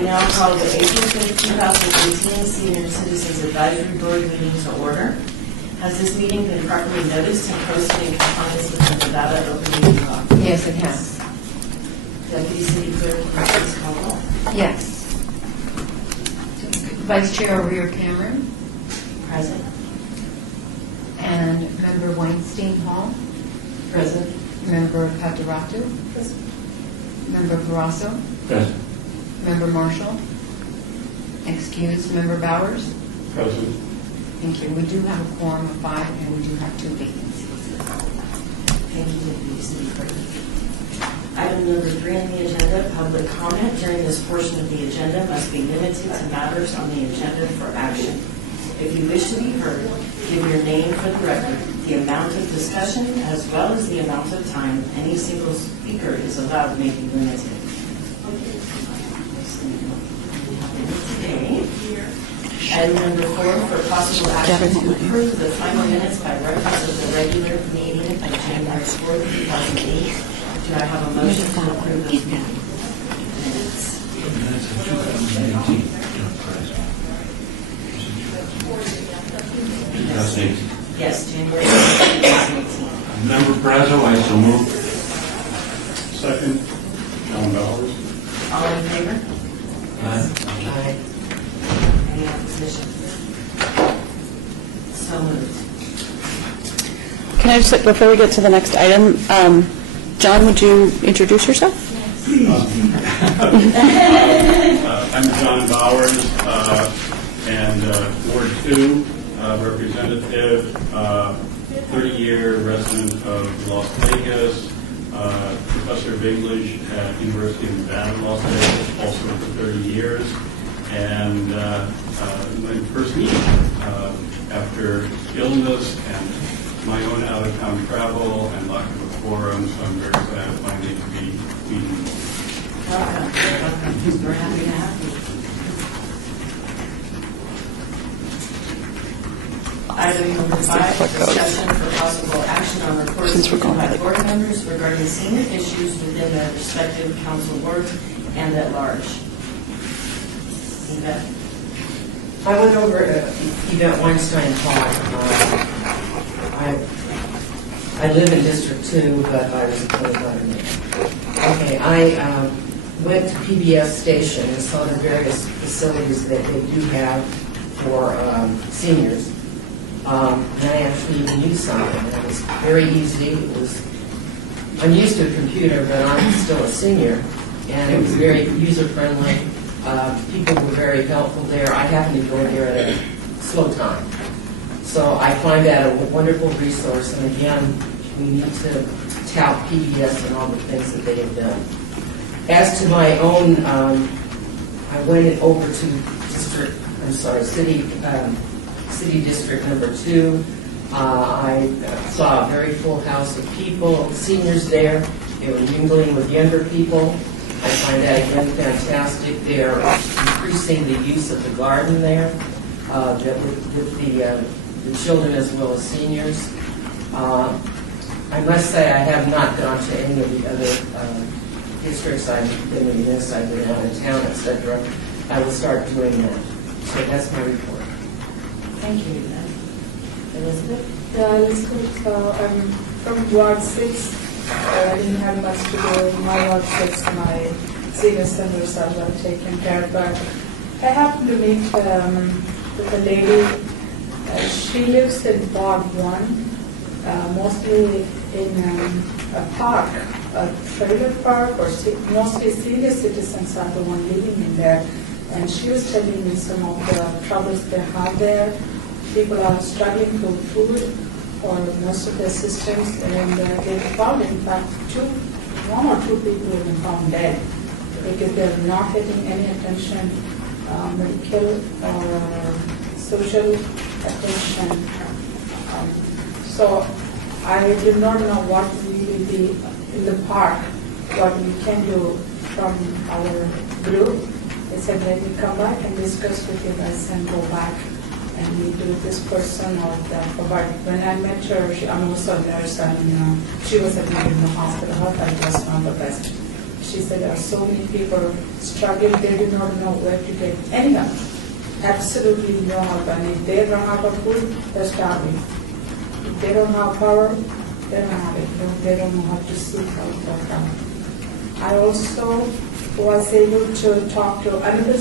I now call the April 5th, 2018 Senior Citizens Advisory Board meeting to order. Has this meeting been properly noticed and posted in compliance with the Nevada Open Meeting Law? Yes, it has. Deputy City Clerk, please call roll. Yes. Vice Chair O'Rear Cameron. Present. And Member Weinstein Hall. Present. Member Pataratu. Present. Member Parasso. Present. Member Marshall. Excused. Member Bowers. Present. Thank you. We do have a quorum of 5, and we do have 2 vacancies. Thank you, Deputy City Clerk. Item number 3 on the agenda, public comment during this portion of the agenda must be limited to matters on the agenda for action. If you wish to be heard, give your name for the record, the amount of discussion, as well as the amount of time any single speaker is allowed may be limited. Today, item number 4 for possible action to approve the final minutes by reference of the regular meeting of January 4th, 2008. Do I have a motion to approve those minutes? Yes, January 2018. Member Brazo, I so move. Second, John Bowers. All in favor? Aye. Any opposition? So moved. Can I just, before we get to the next item, John, would you introduce yourself? I'm John Bowers, and Ward 2 representative, 30-year resident of Las Vegas, professor of English at University of Nevada, Las Vegas, also for 30 years, and my first meeting after illness and my own out-of-town travel and lack of a forum, so I'm very glad finally to be meeting. Welcome. Welcome. We're happy to have you. Item number 5, discussion for possible action on reports given by board members regarding senior issues within their respective council work and at large. Yvette? I went over to Yvette Weinstein Hall. I live in District 2, but I was appointed by the mayor. Okay, I went to PBS station and saw the various facilities that they do have for seniors. And I actually even used some of them. It was very easy. I'm used to a computer, but I'm still a senior, and it was very user-friendly. People were very helpful there. I happened to go there at a slow time. So I find that a wonderful resource, and again, we need to tout PBS and all the things that they have done. As to my own, I went over to City District number 2. I saw a very full house of people, seniors there. They were mingling with younger people. I find that again fantastic. They're increasing the use of the garden there with the children as well as seniors. I must say I have not gone to any of the other districts. I've been in this, I've been out of town, etc. I will start doing that. So that's my report. Thank you, Yvette. Elizabeth? Elizabeth, I'm from Ward 6. I didn't have much to do in my Ward 6. My senior centers are taken care of. But I happened to meet with a lady. She lives in Ward 1, mostly in a park, a trailer park, or mostly senior citizens are the one living in there. And she was telling me some of the troubles they have there. People are struggling for food or most of their systems, and they found, in fact, 1 or 2 people have been found dead because they're not getting any attention, medical or social attention. So I did not know what we will be in the park, what we can do from our group. They said, let me come back and discuss with you guys and go back and meet with this person or that. But when I met her, I'm also a nurse, and she was admitted in the hospital. Her health was not the best. she said there are so many people struggling, they do not know where to get any help. Absolutely no help. And if they run out of food, they're starving. If they don't have power, they don't have it. They don't know how to seek help for them. I also was able to talk to another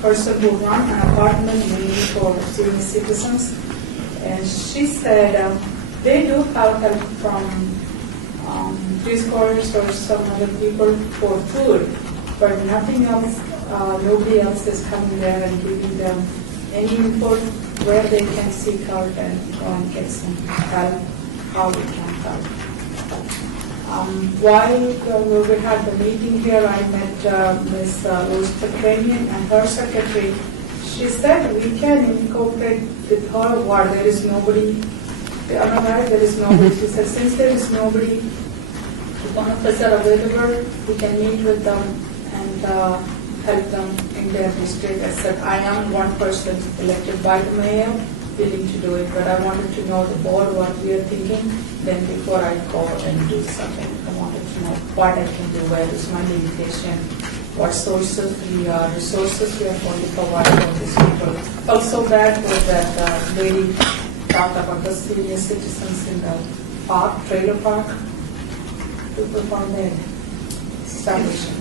person who runs an apartment mainly for senior citizens, and she said they do have help from Peace Corps or some other people for food, but nothing else. Nobody else is coming there and giving them any input where they can seek out and go and get some help, how they can help. While we had the meeting here, I met Ms. Rose Petranian and her secretary. She said we can incorporate with her ward. There is nobody, there is nobody. She said since there is nobody, one of us are available, we can meet with them and help them in their district. I said, I am one person elected by the mayor, willing to do it, but I wanted to know the board, what we are thinking. Then before I go and do something, I wanted to know what I can do, where is my limitation, what sources resources we are going to provide for these people. Also bad was that lady talked about the senior citizens in the park, trailer park, people from the establishment.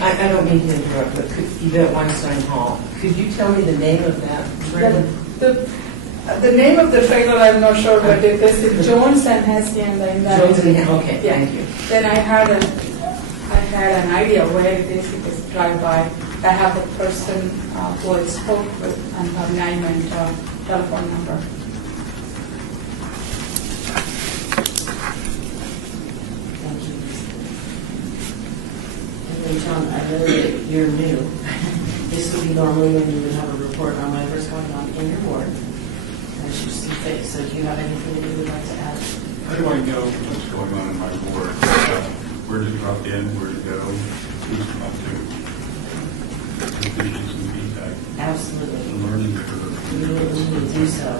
I don't mean to interrupt, but Yvette Weinstein Hall, could you tell me the name of that trailer? The name of the trailer I'm not sure, but it is Jones and Hacienda in that. Jones and okay, yeah. Thank you. Then I had an idea where it is. It is drive by. I have the person who I spoke with and her name and telephone number. Thank you. And then, John, I know that you're new. This would be normally when you would have a report on whatever's going on in your ward. As you see fit. So do you have anything that you would like to add? How do I know what's going on in my ward? Where to drop in, where to go, who's up to? Give some feedback. Absolutely. The learning curve. We will do so.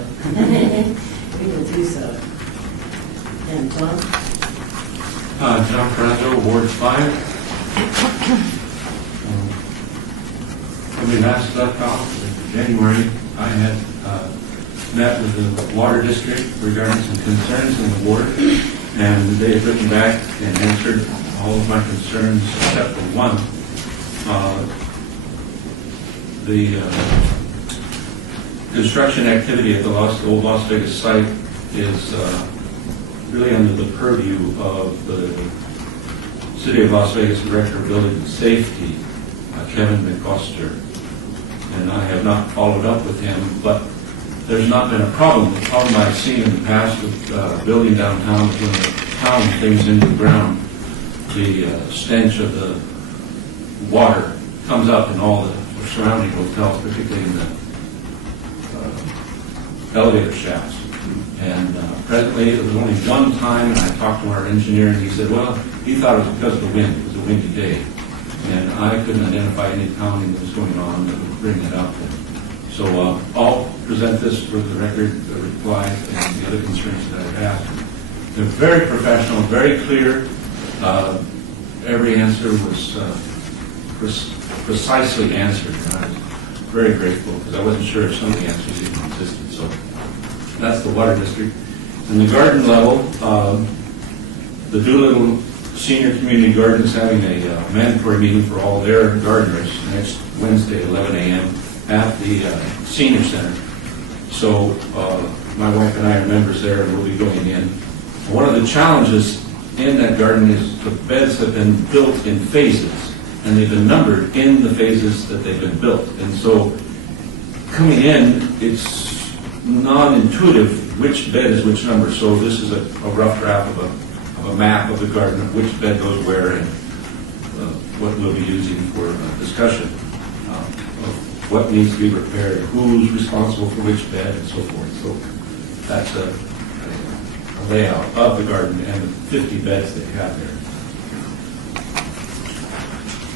We will do so. And John? John Franzo, Ward 5. When we last left off in January, I had met with the water district regarding some concerns in the ward, and they had written back and answered all of my concerns except for one. The construction activity at the old Las Vegas site is really under the purview of the City of Las Vegas Director of Building and Safety, Kevin McCoster, and I have not followed up with him, but there's not been a problem. The problem I've seen in the past with building downtown is when they pound things into the ground, the stench of the water comes up in all the surrounding hotels, particularly in the elevator shafts. And presently, it was only one time, and I talked to our engineer, and he said, well, he thought it was because of the wind. It was a windy day. And I couldn't identify any pounding that was going on that would bring it up. So I'll present this for the record, the reply, and the other concerns that I've asked. They're very professional, very clear. Every answer was precisely answered, and I was very grateful because I wasn't sure if some of the answers even existed. So that's the water district. In the garden level, the Doolittle Senior Community Garden is having a mandatory meeting for all their gardeners next Wednesday, 11 a.m. at the Senior Center. So my wife and I are members there, and we'll be going in. One of the challenges in that garden is the beds have been built in phases, and they've been numbered in the phases that they've been built. And so coming in, it's non-intuitive which bed is which number. So this is a rough draft of a map of the garden of which bed goes where and what we'll be using for discussion of what needs to be repaired, who's responsible for which bed, and so forth. So that's a layout of the garden and the 50 beds they have there.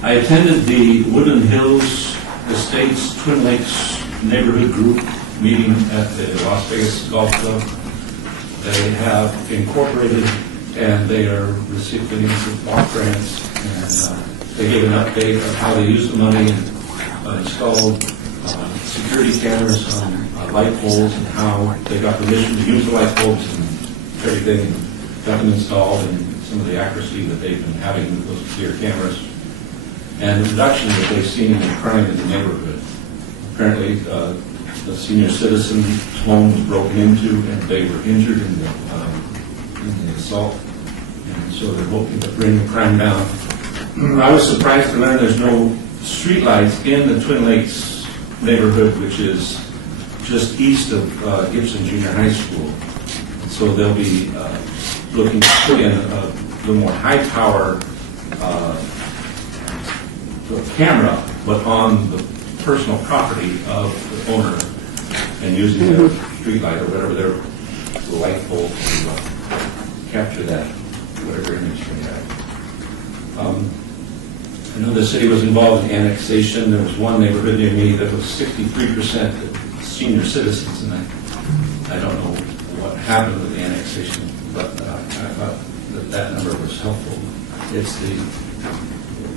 I attended the Woodland Hills Estates Twin Lakes neighborhood group meeting at the Las Vegas Golf Club. They have incorporated and they are recipients of block grants, and they gave an update of how they used the money and installed security cameras on light poles and how they got permission to use the light poles and everything, and got them installed, and some of the accuracy that they've been having with those clear cameras, and the reduction that they've seen in crime in the neighborhood. Apparently, the senior citizen's home was broken into, and they were injured in the assault, and so they're hoping to bring the crime down. I was surprised to learn there's no streetlights in the Twin Lakes neighborhood, which is just east of Gibson Junior High School. So they'll be looking to put in a little more high tower camera, but on the personal property of the owner, and using their street light or whatever their light pole to capture that, whatever image they have. I know the city was involved in annexation. There was one neighborhood near me that was 63% senior citizens, and I don't know what happened with the annexation, but I thought that number was helpful. It's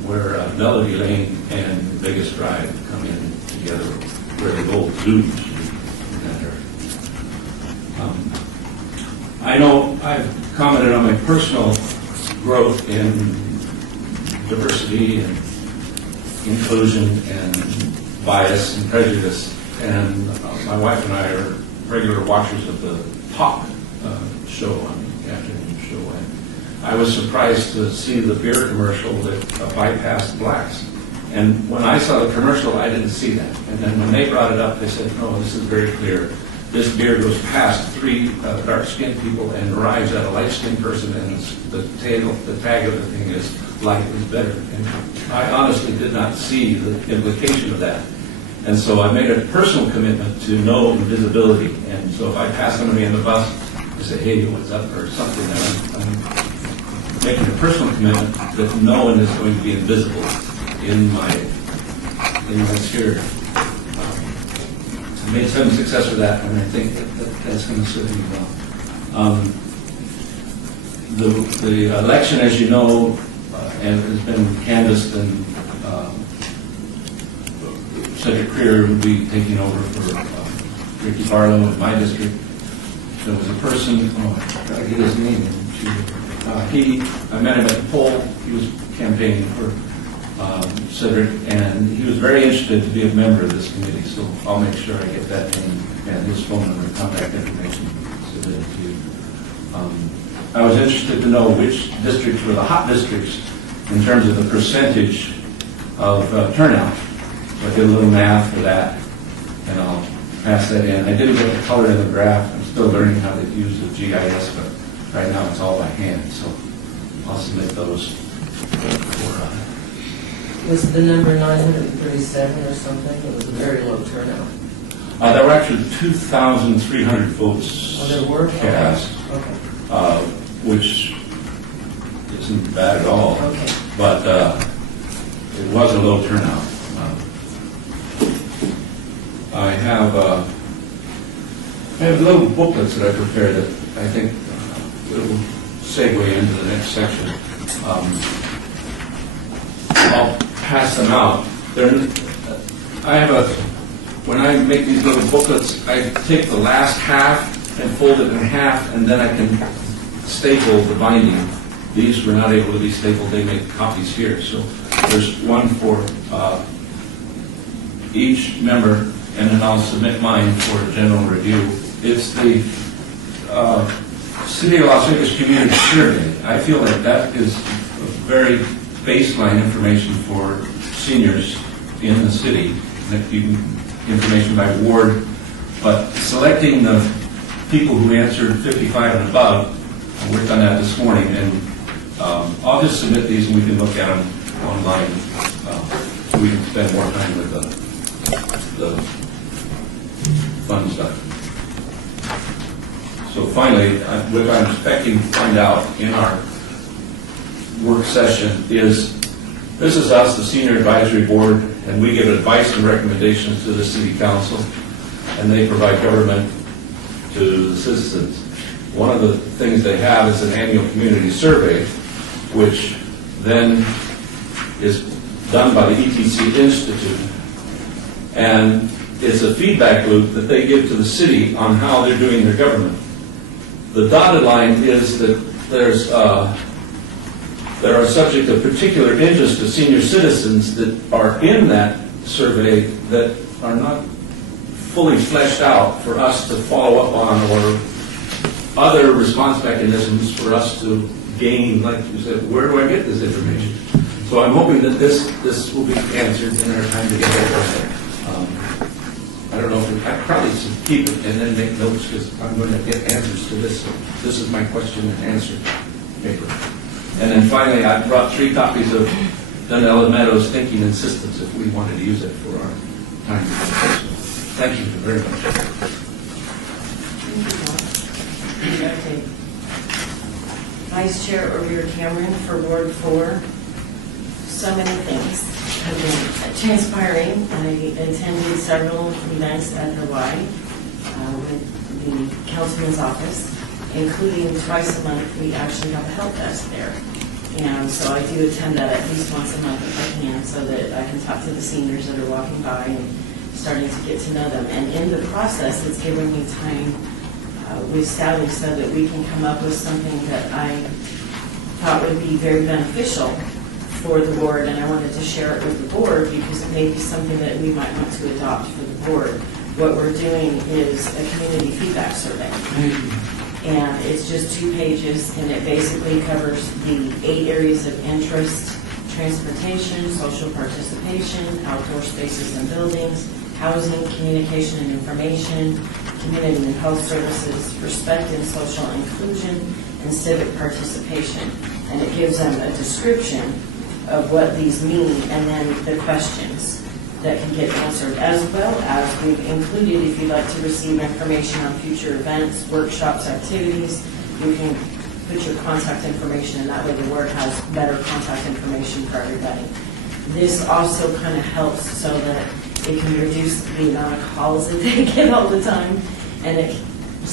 where Melody Lane and Vegas Drive come in together, where the old zoo used to be in that area. I know I've commented on my personal growth in diversity and inclusion and bias and prejudice, and my wife and I are regular watchers of the Talk show on the afternoon show, and I was surprised to see the beer commercial that bypassed blacks. And when I saw the commercial, I didn't see that. And then when they brought it up, they said, no, this is very clear. This beer goes past 3 dark-skinned people and arrives at a light-skinned person, and the tag of the thing is light is better. And I honestly did not see the implication of that. And so I made a personal commitment to no invisibility. And so if I pass somebody on the bus, I say, hey, what's up, or something, I'm making a personal commitment that no one is going to be invisible in my sphere. I made some success with that, and I think that's going to serve me well. The election, as you know, and has been canvassed, and Cedric Creer will be taking over for Ricky Barlow in my district. There was a person, I gotta get his name. I met him at the poll. He was campaigning for Cedric, and he was very interested to be a member of this committee, so I'll make sure I get that name and his phone number and contact information submitted to you. I was interested to know which districts were the hot districts in terms of the percentage of turnout. So I did a little math for that, and I'll pass that in. I didn't get the color in the graph. I'm still learning how to use the GIS, but right now it's all by hand, so I'll submit those for Was the number 937 or something? It was a very low turnout. there were actually 2,300 votes Oh, there were? cast, Okay. which isn't bad at all, Okay. but it was a low turnout. I have little booklets that I prepared that I think will segue into the next section. I'll pass them out. When I make these little booklets, I take the last half and fold it in half, and then I can staple the binding. These were not able to be stapled. They make copies here. So there's one for each member, and then I'll submit mine for general review. It's the City of Las Vegas Community Survey. I feel like that is very baseline information for seniors in the city. That you can information by ward, but selecting the people who answered 55 and above, I worked on that this morning, and I'll just submit these and we can look at them online. So we can spend more time with the fun stuff. So finally, what I'm expecting to find out in our work session is, this is us, the Senior Advisory Board, and we give advice and recommendations to the City Council, and they provide government to the citizens. one of the things they have is an annual community survey, which then is done by the ETC Institute. And it's a feedback loop that they give to the city on how they're doing their government. The dotted line is that there are subject of particular interest to senior citizens that are in that survey that are not fully fleshed out for us to follow up on, or other response mechanisms for us to gain, like you said, where do I get this information? So I'm hoping that this will be answered in our time together. I don't know if I probably should keep it and then make notes, because I'm going to get answers to this. This is my question and answer paper. And then finally, I brought 3 copies of Dunella Meadows' Thinking and Systems if we wanted to use it for our time together. Thank you very much. Okay. Vice Chair O'Rear Cameron for Ward 4. So many things have been transpiring. I attended several events at Hawaii with the councilman's office, including twice a month we actually have a help desk there. And so I do attend that at least once a month if I can, so that I can talk to the seniors that are walking by and starting to get to know them. And in the process, it's given me time with Sally so that we can come up with something that I thought would be very beneficial for the board, and I wanted to share it with the board because it may be something that we might want to adopt for the board. What we're doing is a community feedback survey. And it's just 2 pages, and it basically covers the 8 areas of interest: transportation, social participation, outdoor spaces and buildings, housing, communication and information, community and health services, respect and social inclusion, and civic participation. And it gives them a description of what these mean, and then the questions that can get answered, as well as we've included, if you'd like to receive information on future events, workshops, activities, you can put your contact information, and that way the board has better contact information for everybody. This also kind of helps so that it can reduce the amount of calls that they get all the time, and it,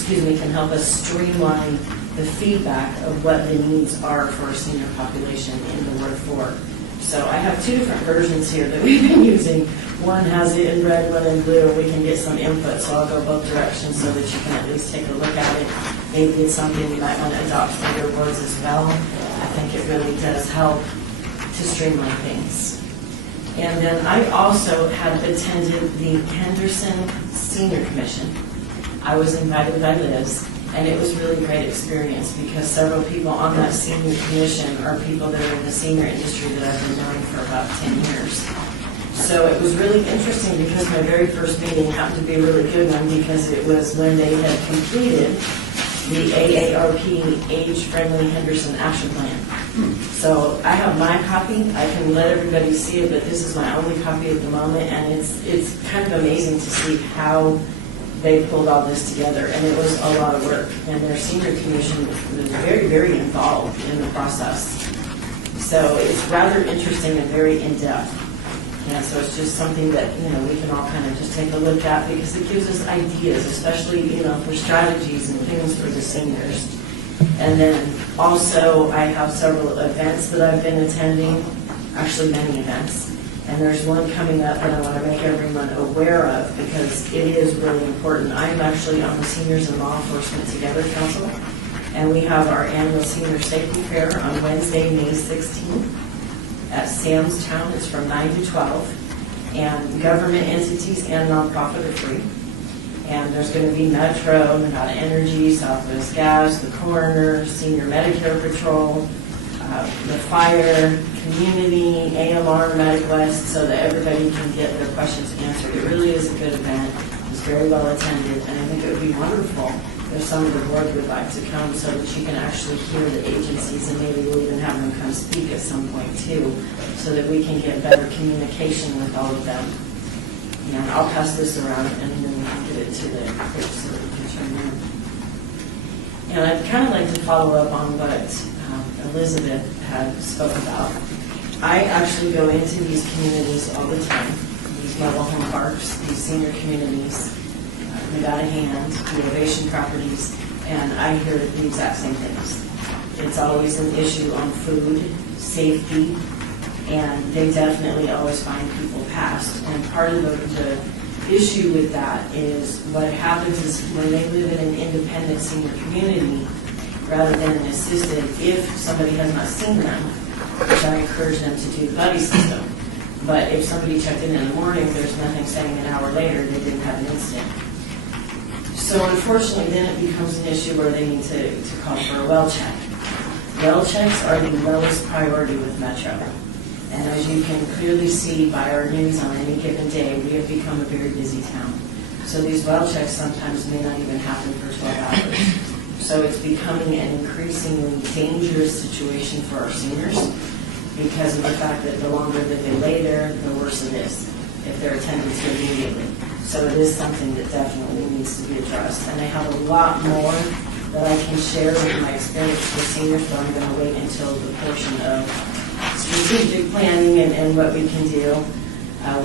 can help us streamline the feedback of what the needs are for our senior population in the Ward 4. So I have 2 different versions here that we've been using. One has it in red, one in blue, and we can get some input, so I'll go both directions so that you can at least take a look at it. Maybe it's something you might want to adopt for your boards as well. I think it really does help to streamline things. And then I also have attended the Henderson Senior Commission. I was invited by Liz, and it was really a great experience because several people on that senior commission are people that are in the senior industry that I've been knowing for about 10 years. So it was really interesting because my very first meeting happened to be a really good one because it was when they had completed the AARP Age-Friendly Henderson Action Plan. So I have my copy. I can let everybody see it, but this is my only copy at the moment, and it's kind of amazing to see how they pulled all this together, and it was a lot of work. And their senior commission was very, very involved in the process. So it's rather interesting and very in-depth. And so it's just something that, we can all kind of just take a look at because it gives us ideas, especially, for strategies and things for the seniors. And then also I have several events that I've been attending, actually many events. And there's one coming up that I want to make everyone aware of because it is really important. I'm actually on the Seniors and Law Enforcement Together Council, and we have our annual Senior Safety Fair on Wednesday, May 16th at Sam's Town. It's from 9 to 12, and government entities and nonprofit are free. And there's going to be Metro, Nevada Energy, Southwest Gas, the Coroner, Senior Medicare Patrol, the fire, community, AMR, MedicWest, so that everybody can get their questions answered. It really is a good event. It's very well attended, and I think it would be wonderful if some of the board would like to come so that you can actually hear the agencies, and maybe we'll even have them come speak at some point too, so that we can get better communication with all of them. And I'll pass this around and then we can get it to the clerk so that we can turn in. And I'd kind of like to follow up on what Elizabeth had spoke about. I actually go into these communities all the time, these mobile home parks, these senior communities, Nevada Hand, the Innovation Properties, and I hear the exact same things. It's always an issue on food, safety, and they definitely always find people passed. And part of the issue with that is what happens is when they live in an independent senior community, rather than an assisted, if somebody has not seen them, which I encourage them to do the buddy system. But if somebody checked in the morning, there's nothing saying an hour later they didn't have an incident. So unfortunately, then it becomes an issue where they need to call for a well check. Well checks are the lowest priority with Metro. And as you can clearly see by our news on any given day, we have become a very busy town. So these well checks sometimes may not even happen for 12 hours. So it's becoming an increasingly dangerous situation for our seniors because of the fact that the longer that they lay there, the worse it is if they're attended to immediately. So it is something that definitely needs to be addressed. And I have a lot more that I can share with my experience with seniors, but I'm going to wait until the portion of strategic planning and what we can do.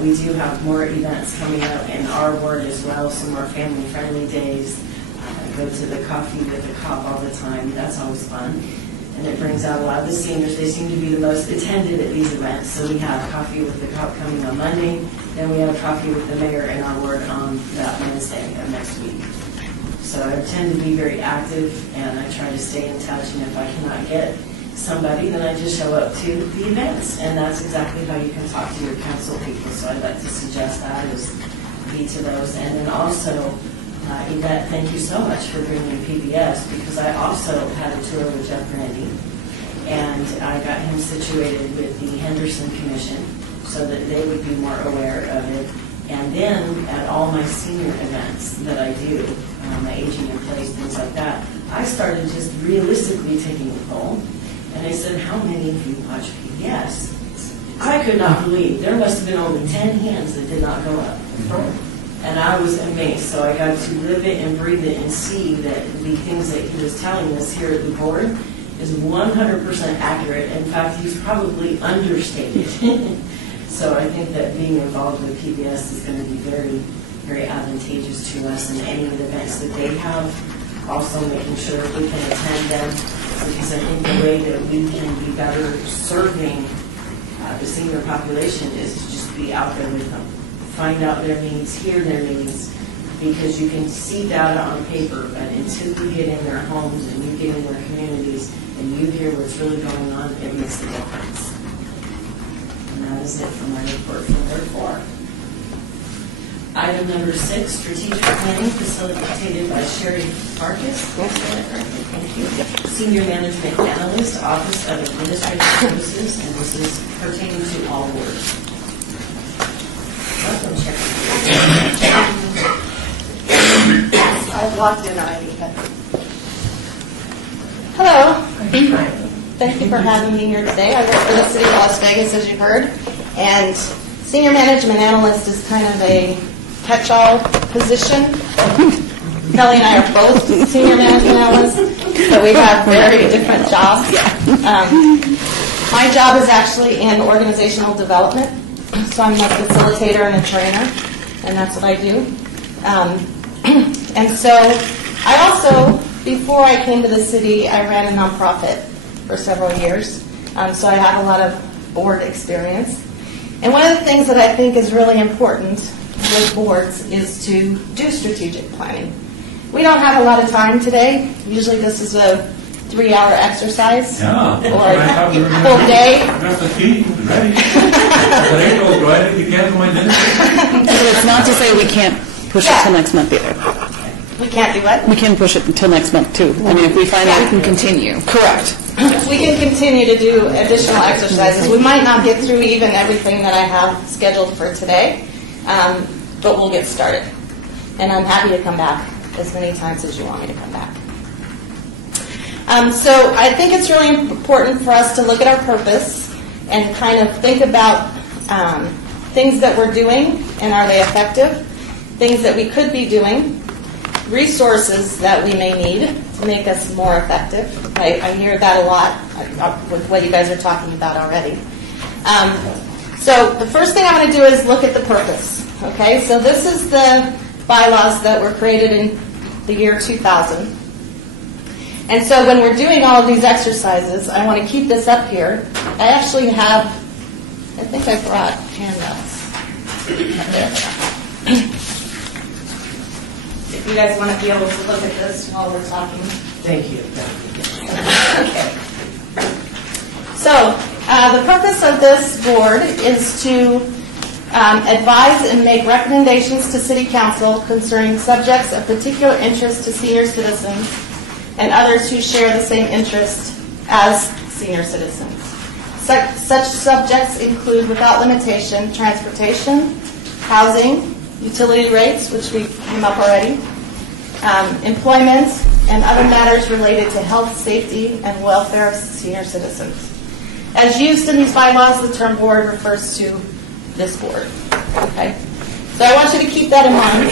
We do have more events coming up in our ward as well, some more family-friendly days. I go to the Coffee with the Cop all the time. That's always fun. And it brings out a lot of the seniors. They seem to be the most attended at these events. So we have Coffee with the Cop coming on Monday. Then we have Coffee with the Mayor in our ward on that Wednesday of next week. So I tend to be very active, and I try to stay in touch. And if I cannot get somebody, then I just show up to the events. And that's exactly how you can talk to your council people. So I'd like to suggest that is be to those. And then also, Yvette, thank you so much for bringing PBS, because I also had a tour with Jeff Grandy, and I got him situated with the Henderson Commission so that they would be more aware of it. And then at all my senior events that I do, my aging in place, things like that, I started just realistically taking a poll, and I said, how many of you watch PBS? I could not believe there must have been only 10 hands that did not go up. And I was amazed. So I got to live it and breathe it and see that the things that he was telling us here at the board is 100% accurate. In fact, he's probably understated. So I think that being involved with PBS is going to be very, very advantageous to us in any of the events that they have. Also making sure that we can attend them, because I think the way that we can be better serving the senior population is to just be out there with them. Find out their needs, hear their needs, because you can see data on paper, but until you get in their homes and you get in their communities and you hear what's really going on, it makes a difference. And that is it for my report from Ward 4. Item number 6, strategic planning facilitated by Sherry Farkas. Thank you. Senior Management Analyst, Office of Administrative Services, and this is pertaining to all wards. I've logged in already. Hello. Thank you for having me here today. I work for the City of Las Vegas, as you heard, and Senior Management Analyst is kind of a catch-all position. Kelly and I are both Senior Management Analysts, but we have very different jobs. My job is actually in organizational development. So I'm a facilitator and a trainer, and that's what I do. And so I also, before I came to the city, I ran a nonprofit for several years. So I have a lot of board experience. And one of the things that I think is really important with boards is to do strategic planning. We don't have a lot of time today. Usually this is a 3-hour exercise. Yeah. Or a full day. I got the key ready. Do I need to cancel my dinner? So it's not to say we can't push it till next month either. We can't do what? We can push it until next month too. I mean, if we find out we can continue. Correct. We can continue to do additional exercises. We might not get through even everything that I have scheduled for today, but we'll get started. And I'm happy to come back as many times as you want me to come back. So I think it's really important for us to look at our purpose and kind of think about things that we're doing and are they effective, things that we could be doing, resources that we may need to make us more effective. I hear that a lot with what you guys are talking about already. So the first thing I'm going to do is look at the purpose. Okay, so this is the bylaws that were created in the year 2000. And so when we're doing all of these exercises, I want to keep this up here. I actually have, I think I brought handouts. If you guys want to be able to look at this while we're talking. Thank you. Okay. So the purpose of this board is to advise and make recommendations to City Council concerning subjects of particular interest to senior citizens and others who share the same interest as senior citizens. Such subjects include, without limitation, transportation, housing, utility rates, which we came up already, employment, and other matters related to health, safety, and welfare of senior citizens. As used in these bylaws, the term board refers to this board. Okay? So I want you to keep that in mind.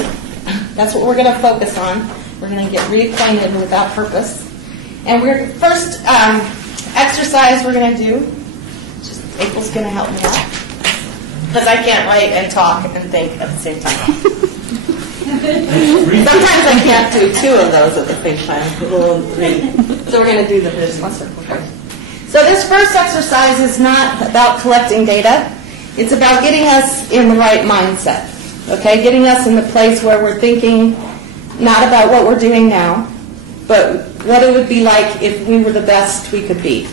That's what we're going to focus on. We're going to get reacquainted with that purpose. And we're first exercise we're going to do, just April's going to help me out, because I can't write and talk and think at the same time. Sometimes I can't do two of those at the same time. So we're going to do the first one. So this first exercise is not about collecting data. It's about getting us in the right mindset. Okay, getting us in the place where we're thinking not about what we're doing now, but what it would be like if we were the best we could be.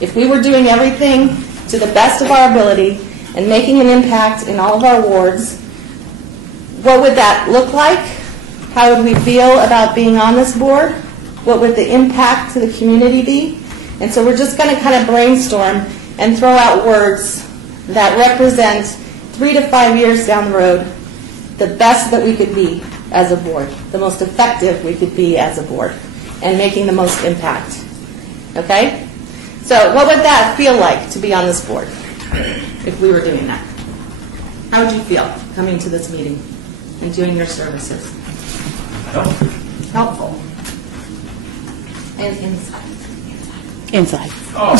If we were doing everything to the best of our ability and making an impact in all of our wards, what would that look like? How would we feel about being on this board? What would the impact to the community be? And so we're just going to kind of brainstorm and throw out words that represent 3 to 5 years down the road, the best that we could be as a board, the most effective we could be as a board, and making the most impact. Okay? So what would that feel like to be on this board if we were doing that? How would you feel coming to this meeting and doing your services? Helpful. And inside. Inside. Oh.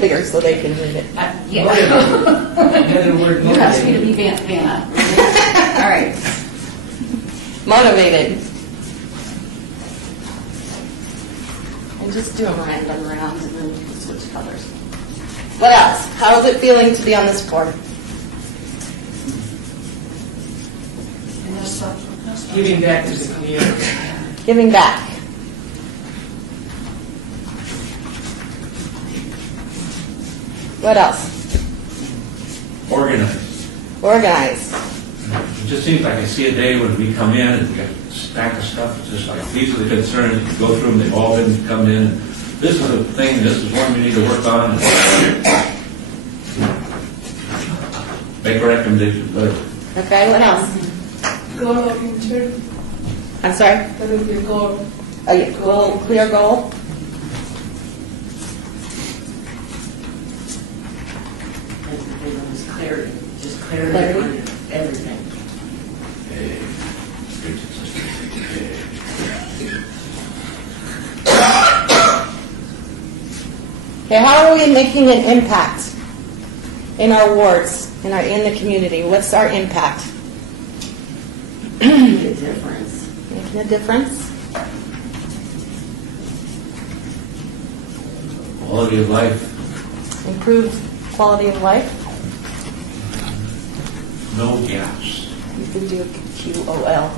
Bigger so they can read it. Another word. You asked me to be Vanna. All right. Motivated. And just do them random rounds and then we can switch colors. What else? How is it feeling to be on this board? Giving back to the community. Giving back. What else? Organized. Organized. It just seems like I see a day when we come in and we got a stack of stuff. It's just like, these are the concerns. You go through them. They've all been come in. This is a thing. This is one we need to work on. Make a recommendation. Whatever. Okay, what else? Goal oriented. I'm sorry? That would be a goal. A goal, clear goal? Just clarity. Just clarity Clarity. on everything. Okay, how are we making an impact in our wards, in the community? What's our impact? Make a difference. Making a difference? Quality of life. Improved quality of life? No gaps. You can do QOL.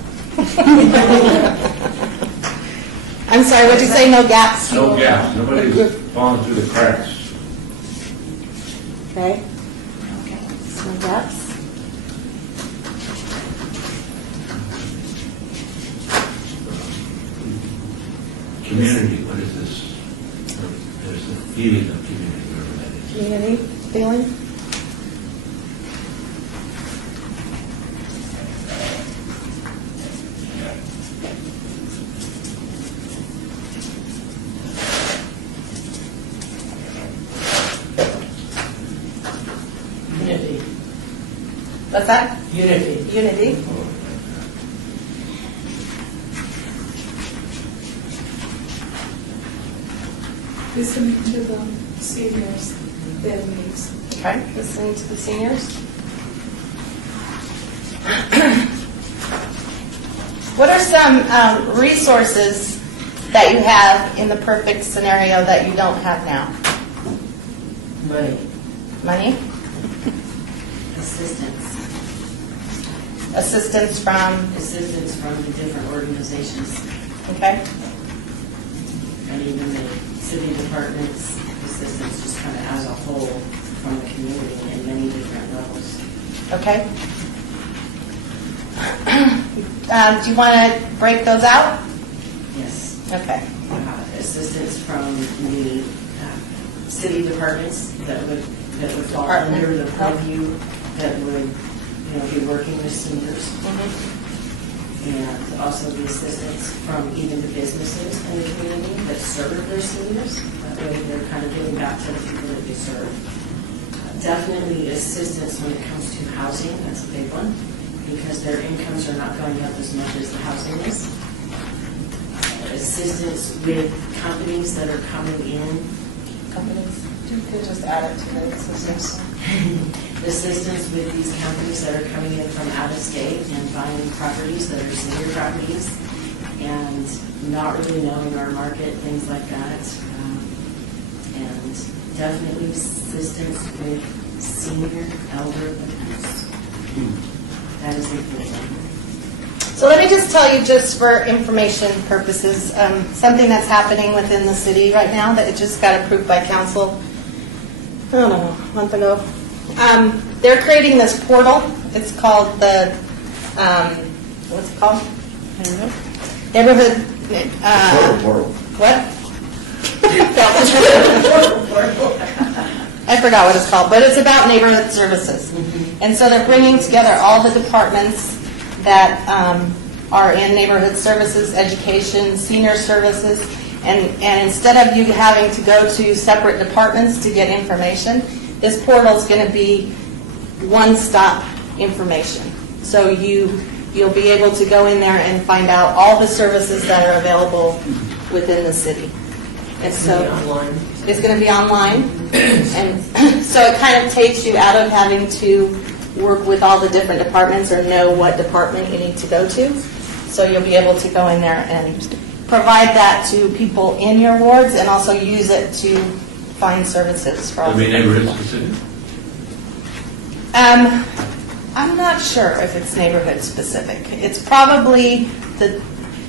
I'm sorry, what did you say? No gaps? No gaps. Nobody's falling through the cracks. Okay. No gaps. Community, what is this? There's the feeling of community, whatever that is. Community feeling? Unity. What's that? Unity. Unity. Listening to the seniors, their needs. Okay. Listening to the seniors. What are some resources that you have in the perfect scenario that you don't have now? Money, Money? assistance, Assistance from, assistance from the different organizations, okay? and even the city departments, assistance just kind of as a whole from the community in many different levels. Okay. Do you want to break those out? Yes. Okay. Assistance from the city departments that would fall Department. under the purview that would, be working with seniors. And also the assistance from even the businesses in the community that serve their seniors. That way they're kind of giving back to the people that they serve. Definitely assistance when it comes to housing, that's a big one, because their incomes are not going up as much as the housing is. Assistance with companies that are coming in. Companies? You could just add it to the assistance. Assistance with these companies that are coming in from out of state and buying properties that are senior properties and not really knowing our market, things like that. And definitely assistance with senior elder abuse. That is a big one. So let me just tell you, just for information purposes, something that's happening within the city right now that it just got approved by council, I don't know, a month ago. They're creating this portal. It's called the, what's it called? I don't know. Neighborhood. Portal. What? I forgot what it's called, but it's about neighborhood services. And so they're bringing together all the departments that are in neighborhood services, education, senior services, and instead of you having to go to separate departments to get information, this portal is going to be one-stop information. So you'll be able to go in there and find out all the services that are available within the city. And so it's going to be online, and so it kind of takes you out of having to work with all the different departments or know what department you need to go to. So you'll be able to go in there and provide that to people in your wards and also use it to find services for all I mean, the neighborhood people. specific? I'm not sure if it's neighborhood specific. It's probably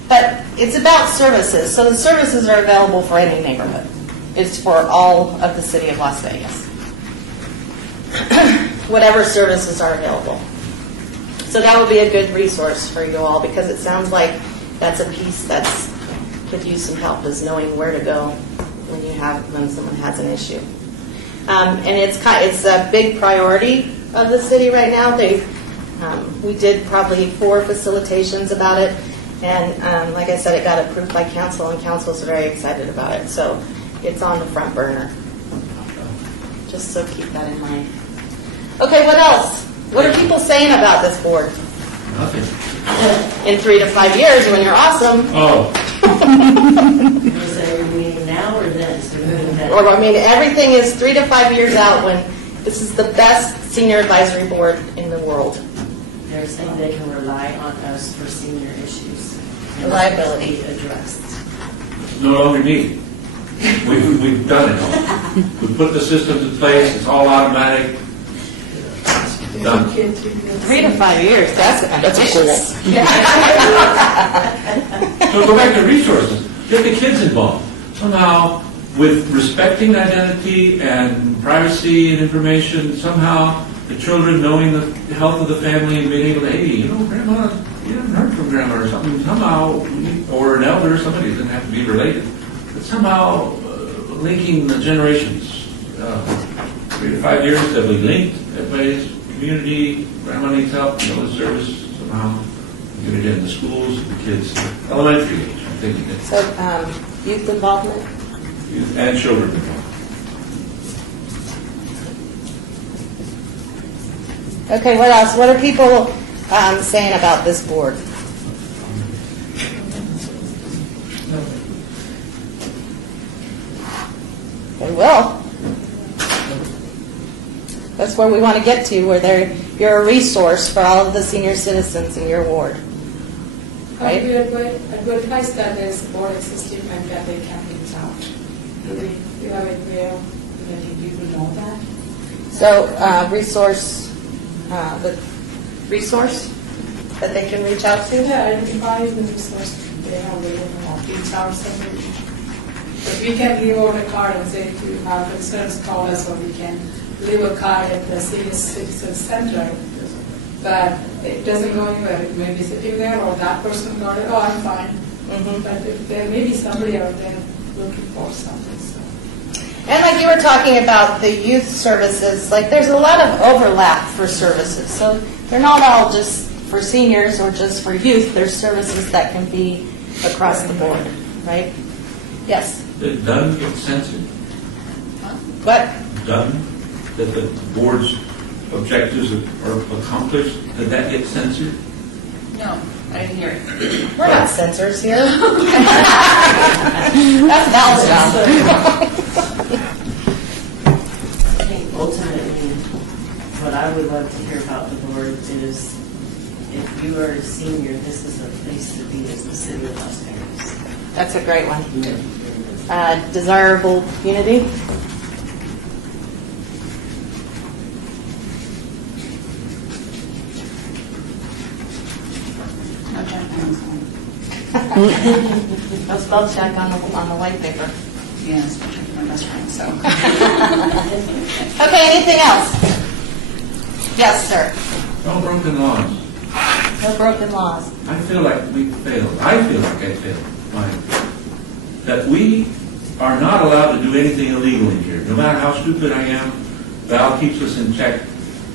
but it's about services. So the services are available for any neighborhood. It's for all of the city of Las Vegas. Whatever services are available. So that would be a good resource for you all because it sounds like that's a piece that's could use some help is knowing where to go when someone has an issue. And it's a big priority of the city right now. We did probably 4 facilitations about it, and like I said, it got approved by council, and council's very excited about it. So it's on the front burner. Just so keep that in mind. Okay, what else? What are people saying about this board? Nothing. In 3 to 5 years, when you're awesome. Oh, Was that your meeting now or then? So we're doing that. Or, I mean, everything is 3 to 5 years out when this is the best senior advisory board in the world. They're saying they can rely on us for senior issues. and Reliability. be addressed. it's no longer needed. We've done it all. We put the systems in place, it's all automatic. Done. 3 to 5 years, that's a goal. So go back to resources. Get the kids involved. Somehow, with respecting identity and privacy and information, somehow the children knowing the health of the family and being able to, hey, Grandma, you haven't heard from Grandma or something. Somehow, or an elder, somebody doesn't have to be related, but somehow linking the generations. 3 to 5 years, they'll be linked. Everybody's community, grandma needs help, village service, somehow get it in the schools, the kids, elementary age, I'm thinking it. So, youth involvement? Youth and children involved. Okay, what else? What are people saying about this board? They will. That's where we want to get to, where you're a resource for all of the senior citizens in your ward. right? We are going to advertise that there is a board existing and that they can reach out. Do you have a way of letting people know that? So, resource that they can reach out to? Yeah, identify the resource they have available or reach out somebody. But we can leave out a card and say if you have concerns, call us, or we can leave a card at the senior citizen center. But it doesn't go anywhere. It may be sitting there, or that person got it. Oh, I'm fine. Mhm. But if there may be somebody out there looking for something. So. And like you were talking about the youth services, like there's a lot of overlap for services. So they're not all just for seniors or just for youth. There's services that can be across the board, right? Yes. That done get censored. What? Done, that the board's objectives are accomplished, did that get censored? No, I didn't hear it. We're not censors here. That's Val's job. I think ultimately, what I would love to hear about the board is, if you are a senior, this is a place to be, is the city of Las Vegas. That's a great one. Desirable community. No Jack Daniels. Let's spell check on the white paper. Yeah, especially for my best friend, so. Okay, anything else? Yes, sir. No broken laws. No broken laws. I feel like we failed. I feel like I failed. That we are not allowed to do anything illegal in here. No matter how stupid I am, Val keeps us in check.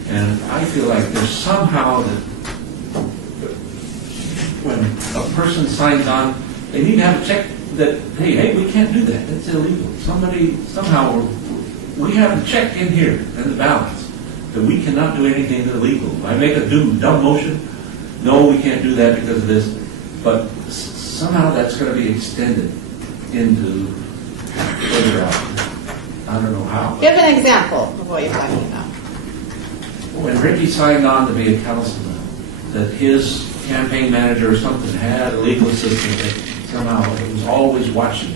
And I feel like there's somehow that when a person signs on, they need to have a check that, hey, we can't do that. That's illegal. Somehow, we have a check in here in the balance that we cannot do anything illegal. I make a dumb motion. No, we can't do that because of this. But somehow that's going to be extended into further out. I don't know how. Give an example of what you're talking about. When Ricky signed on to be a councilman, that his campaign manager or something had a legal assistant that somehow it was always watching,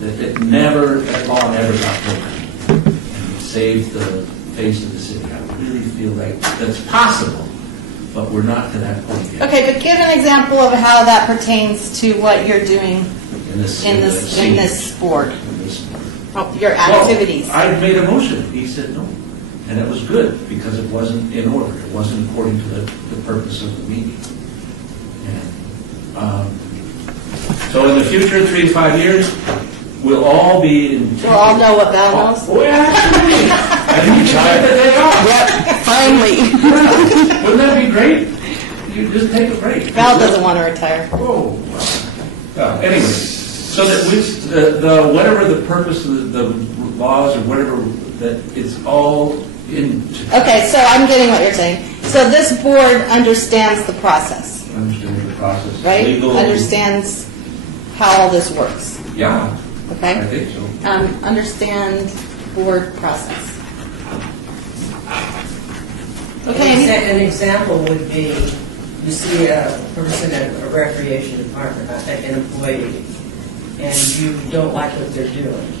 that that law never got broken. And it saved the face of the city. I really feel like that's possible, but we're not to that point yet. Okay, but give an example of how that pertains to what you're doing In this board. In this board. Your activities. Well, I made a motion. He said no. And it was good because it wasn't in order. It wasn't according to the purpose of the meeting. And, so in the future, 3 to 5 years, we'll all be in... We'll all know what Val knows. Oh, yeah, absolutely. And you try the day off. Finally. Wouldn't that be great? You just take a break. Val doesn't want to retire. Oh, well, anyway, so that the whatever the purpose of the laws or whatever, that it's all in. Okay, so I'm getting what you're saying. So this board understands the process, Understanding the process. right? Legal. Understands how all this works. Yeah, I Okay? think so. Understand board process. An Okay. example would be, you see a person at a recreation department, an employee, and you don't like what they're doing.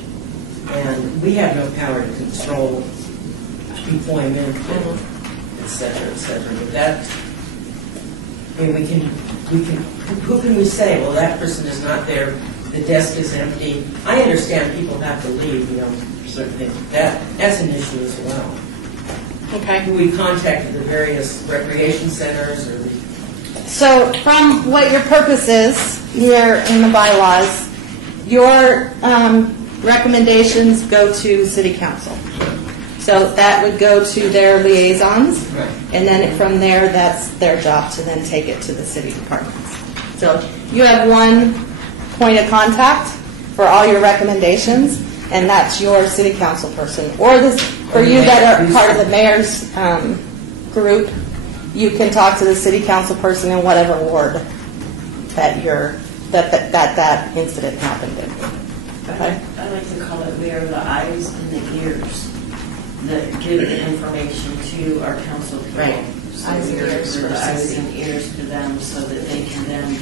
And we have no power to control employment, et cetera, et cetera. But that, I mean, who can we say, well, that person is not there, the desk is empty. I understand people have to leave, for certain things. That's an issue as well. Okay. We contacted the various recreation centers or the... So from what your purpose is here in the bylaws, your recommendations go to city council. So that would go to their liaisons, Right. and then from there, that's their job to then take it to the city departments. So you have one point of contact for all your recommendations, and that's your city council person. Or this, for you that are part of the mayor's group, you can talk to the city council person in whatever ward that that incident happened in. Okay? I like to call it, we are the eyes and the ears that give the information to our council people. Right. So Eyes and we're ears for the the eyes city. and ears for them so that they can then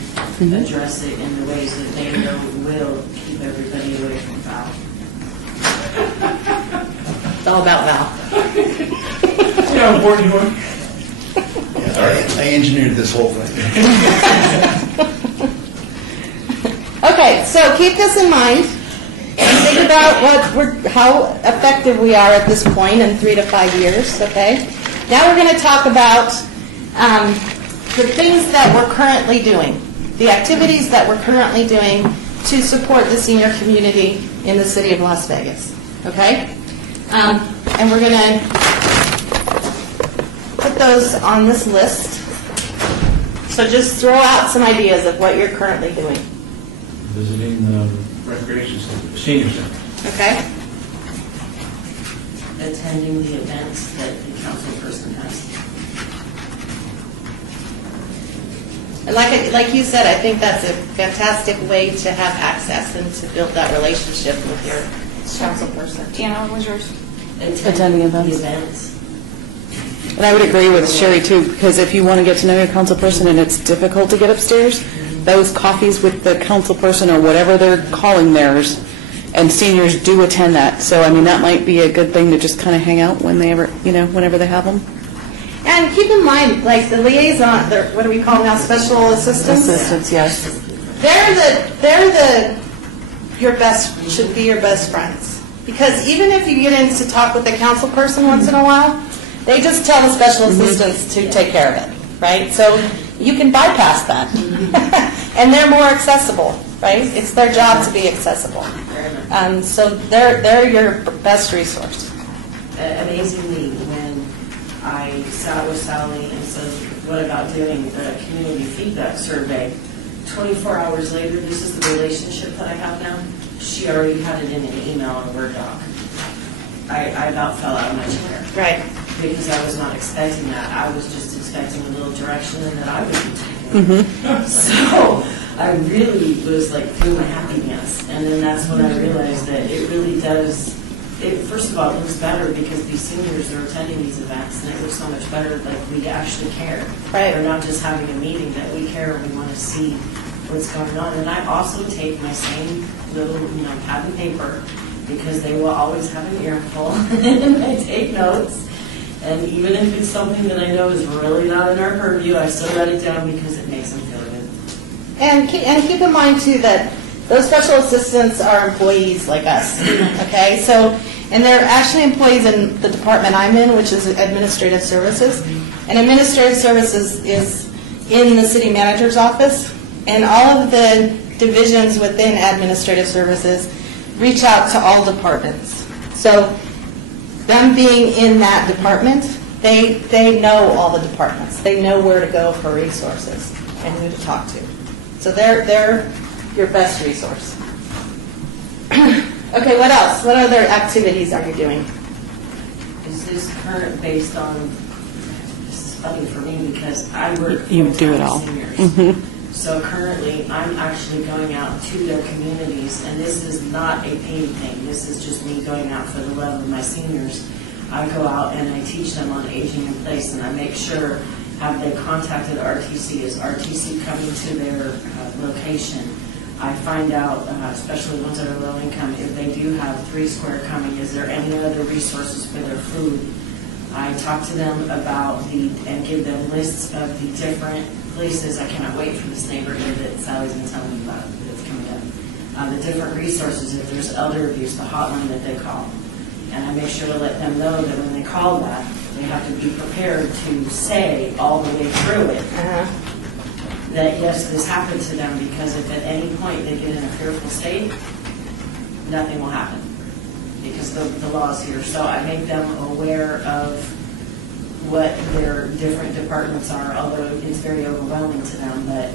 address it in the ways that they know will keep everybody away from foul. It's all about Val. See how important you are? I engineered this whole thing. Okay, so keep this in mind. And think about how effective we are at this point in 3 to 5 years, okay? Now we're going to talk about the things that we're currently doing, the activities that we're currently doing to support the senior community in the city of Las Vegas, okay? And we're going to put those on this list. So just throw out some ideas of what you're currently doing, Visiting the recreation center, senior center. okay? Attending the events that the council person has. And like you said, I think that's a fantastic way to have access and to build that relationship with your council person. Deanna, what was yours? Attending events. The events. And I would agree with Sherry too, because if you want to get to know your council person and it's difficult to get upstairs, those coffees with the council person or whatever they're calling theirs, and seniors do attend that. So I mean, that might be a good thing to just kind of hang out when they ever, whenever they have them. And keep in mind, like the liaison, what do we call now, special assistants? Assistants, yes. Should be your best friends. Because even if you get in to talk with the council person once in a while, they just tell the special assistants to take care of it, right? So you can bypass that. And they're more accessible, right? It's their job to be accessible. So they're your best resource. Amazingly, when I sat with Sally and said, what about doing the community feedback survey? 24 hours later, this is the relationship that I have now. She already had it in an email and a Word doc. I about fell out of my chair. Right. Because I was not expecting that. I was just expecting a little direction and that I would be taking. So I really was like doing my happy dance. And then that's when I realized that it really does, first of all, it looks better because these seniors are attending these events and it looks so much better, like we actually care. Right. We're not just having a meeting, that we care and we want to see what's going on. And I also take my same little, pad and paper, because they will always have an earful, and I take notes. And even if it's something that I know is really not in our purview, I still write it down because it makes them feel good. And keep in mind, too, that those special assistants are employees like us, okay? So, and they're actually employees in the department I'm in, which is administrative services. And administrative services is in the city manager's office, and all of the divisions within administrative services reach out to all departments. So them being in that department, they know all the departments. They know where to go for resources and who to talk to. So they're your best resource. Okay, what else? What other activities are you doing? Is this current based on, this is funny for me because I work You do it full-time all. seniors. So currently, I'm actually going out to their communities, and this is not a paid thing. This is just me going out for the love of my seniors. I go out and I teach them on aging in place, and I make sure, have they contacted RTC? Is RTC coming to their location? I find out, especially ones that are low income, if they do have 3 Square coming, is there any other resources for their food? I talk to them about and give them lists of the different places. I cannot wait for this neighborhood that Sally's been telling me about that's coming up. The different resources, if there's elder abuse, the hotline that they call. And I make sure to let them know that when they call that, they have to be prepared to say all the way through it that yes, this happened to them, because if at any point they get in a fearful state, nothing will happen because the law is here. So I make them aware of what their different departments are, although it's very overwhelming to them. But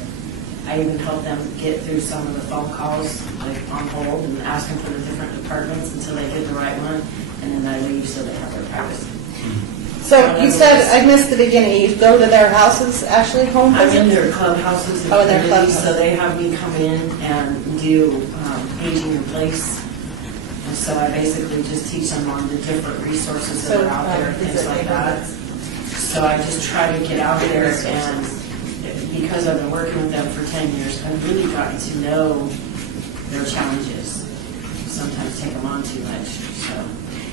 I even help them get through some of the phone calls, like on hold, and ask them for the different departments until they get the right one, and then I leave so they have their privacy. So you said, I missed the beginning, you go to their houses, actually home I'm visits? in their clubhouses and Oh, their communities, clubhouse. so they have me come in and do aging in place. And so I basically just teach them on the different resources that So, are out there, things visit like that. neighborhoods. So I just try to get out there, and because I've been working with them for 10 years, I've really gotten to know their challenges. Sometimes take them on too much, so.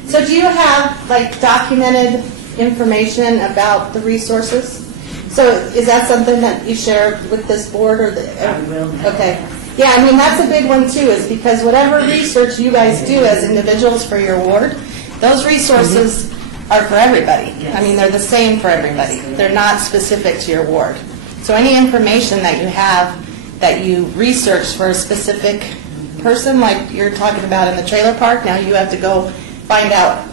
So do you have like documented information about the resources? So is that something that you share with this board or the? I will now. Okay. Yeah, I mean, that's a big one too, is because whatever research you guys do as individuals for your ward, those resources are for everybody. Yes. I mean, they're the same for everybody. They're not specific to your ward. So any information that you have that you research for a specific person, like you're talking about in the trailer park, now you have to go find out,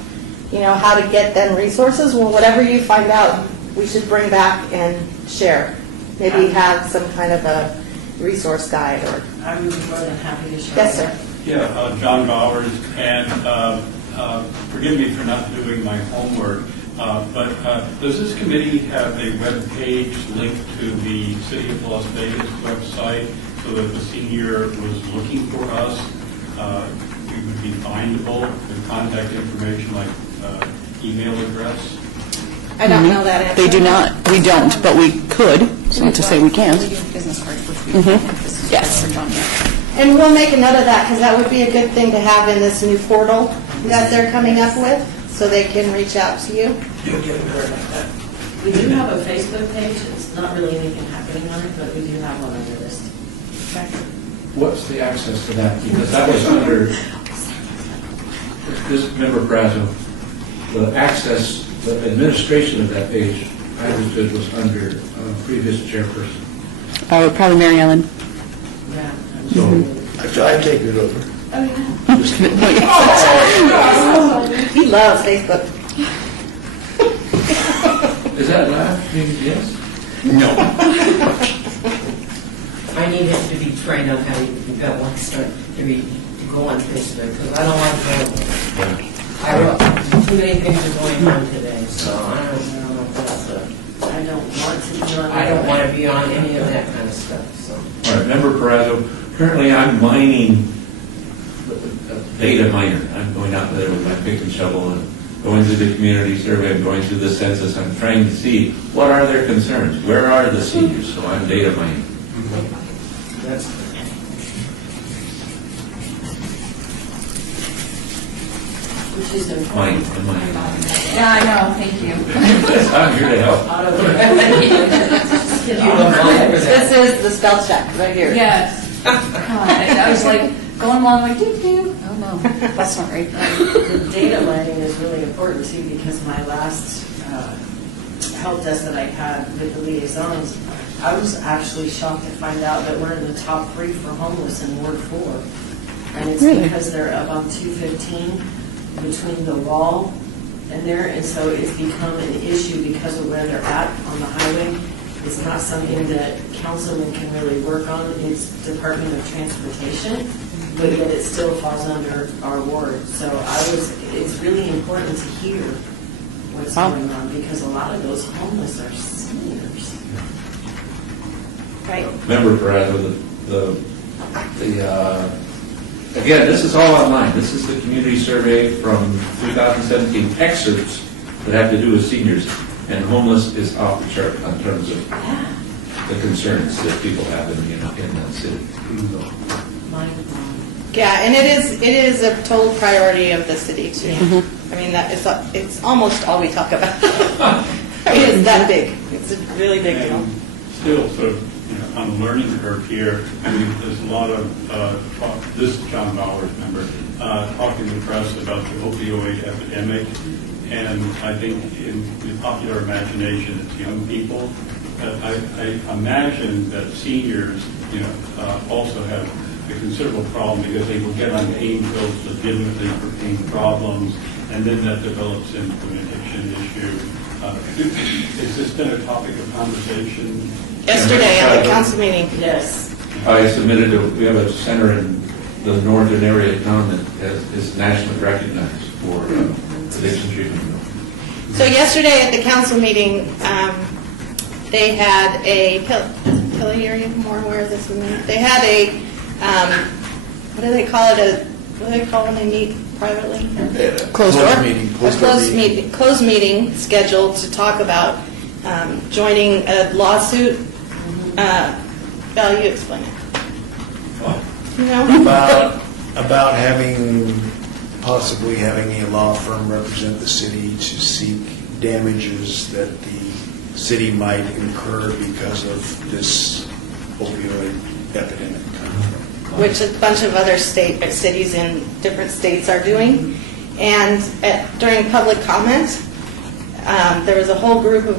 how to get them resources. Well, whatever you find out, we should bring back and share. Maybe have some kind of a resource guide or. I'm more than happy to share. Yes, sir. Yeah, John Bowers, and forgive me for not doing my homework, but does this committee have a web page linked to the City of Las Vegas website so that if a senior was looking for us, we would be findable with contact information like email address? I don't know that answer. They do not, we don't, but we could, it's not to say we can't. We do have business cards, which we this is Yes. for John. And we'll make a note of that because that would be a good thing to have in this new portal that they're coming up with so they can reach out to you. We do have a Facebook page. It's not really anything happening on it, but we do have one on the list. What's the access to that? Because that was under, this member Brazo, the access, the administration of that page, I understood was under previous chairperson. Probably Mary Ellen. Yeah. So I take it over. He loves Facebook. is that laugh? Yes? No. I need him to be trained on how you want to start to go on Facebook, because I don't want to go. I wrote, too many things are going on today, so I don't know if that's I don't want to be on. I don't want to be on any of that kind of stuff, so. All right, Member Perazzo, currently I'm mining, data miner. I'm going out there with my pick and shovel and going through the community survey, I'm going through the census. I'm trying to see what are their concerns, where are the seniors, so I'm data mining. That's Which is Mine, important. I'm mining. Yeah, I know, thank you. I'm here to help. This is the spell check right here. Yes. God, I was like going along like, doo-doo. Oh, no, that's not right. The data mining is really important too, because my last help desk that I had with the liaisons, I was actually shocked to find out that we're in the top 3 for homeless in Ward 4. And it's Really? because they're up on 215 between the wall and there, and so it's become an issue because of where they're at on the highway. It's not something that councilmen can really work on. It's Department of Transportation, but yet it still falls under our ward. So it's really important to hear what's Wow. going on, because a lot of those homeless are seniors. Right. Member Perazzo, again, this is all online. This is the community survey from 2017, excerpts that have to do with seniors, and homeless is off the chart in terms of the concerns that people have in that city. Yeah, and it is a total priority of the city too. I mean, it's almost all we talk about. I mean, it's that big. It's a really big deal. And still sort of on the learning curve here, I mean, there's a lot of talk, this is John Bowers, member, talking to the press about the opioid epidemic, and I think in the popular imagination it's young people. I imagine that seniors, also have a considerable problem because they will get on pain pills legitimately for pain problems, and then that develops into an addiction issue. Has this been a topic of conversation? Yesterday at the council meeting. Yes. I submitted, we have a center in the northern area of town that is nationally recognized for addiction treatment. So yesterday at the council meeting, they had a, Kelly, are you more aware of this than me? They had a, what do they call it, what do they call when they meet privately? Closed door? Meeting. A closed meeting scheduled to talk about joining a lawsuit. Val, you explain it. You know? About possibly having a law firm represent the city to seek damages that the city might incur because of this opioid epidemic. Which a bunch of other cities in different states are doing. And during public comment, there was a whole group of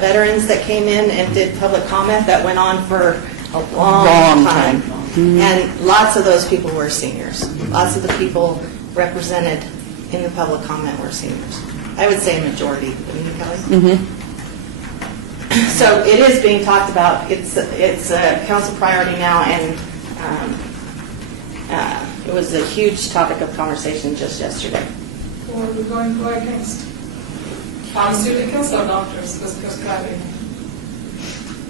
veterans that came in and did public comment that went on for a long time. And lots of those people were seniors. Lots of the people represented in the public comment were seniors. I would say a majority, wouldn't you, Kelly? So it is being talked about. It's a council priority now, and it was a huge topic of conversation just yesterday. Or we're going to go against pharmaceuticals or doctors with prescribing.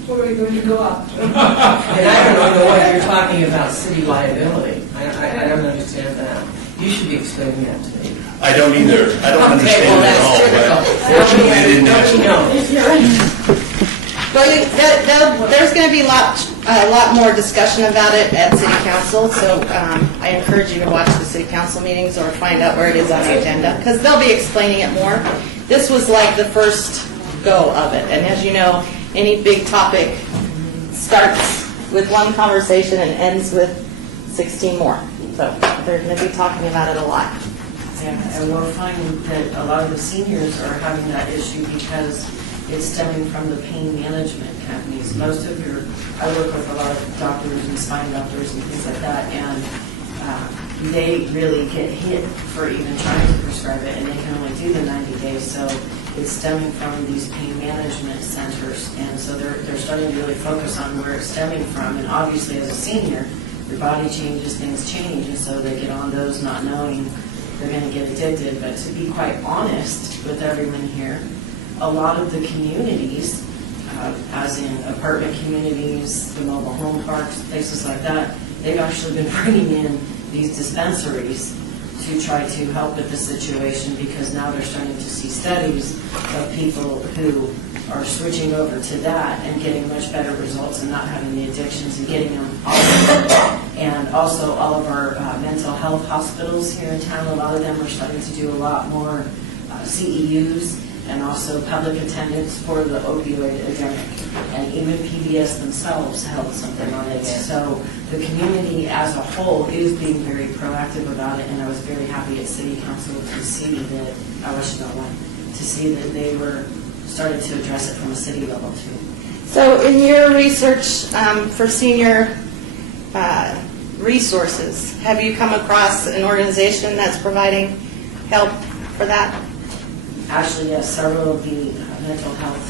Where are we going to go after? And I don't know what you're talking about, city liability. I don't understand that. You should be explaining that to me. I don't either. I don't understand it at all. But fortunately, I didn't ask you. Well, there's going to be a lot more discussion about it at City Council, so I encourage you to watch the City Council meetings or find out where it is on the agenda, because they'll be explaining it more. This was like the first go of it, and as you know, any big topic starts with one conversation and ends with 16 more. So they're going to be talking about it a lot. Yeah, and we're finding that a lot of the seniors are having that issue because it's stemming from the pain management companies. I work with a lot of doctors and spine doctors and things like that, and they really get hit for even trying to prescribe it, and they can only do the 90 days. So it's stemming from these pain management centers, and so they're starting to really focus on where it's stemming from. And obviously, as a senior, your body changes, things change, and so they get on those not knowing they're going to get addicted. But to be quite honest with everyone here, a lot of the communities, as in apartment communities, the mobile home parks, places like that, they've actually been bringing in these dispensaries to try to help with the situation, because now they're starting to see studies of people who are switching over to that and getting much better results and not having the addictions and getting them off of it. And also all of our mental health hospitals here in town, a lot of them are starting to do a lot more CEUs and also public attendance for the opioid epidemic. And even PBS themselves held something on it. So the community as a whole is being very proactive about it, and I was very happy at City Council to see that, to see that they were starting to address it from a city level too. So in your research for senior resources, have you come across an organization that's providing help for that? Actually, yes, several of the mental health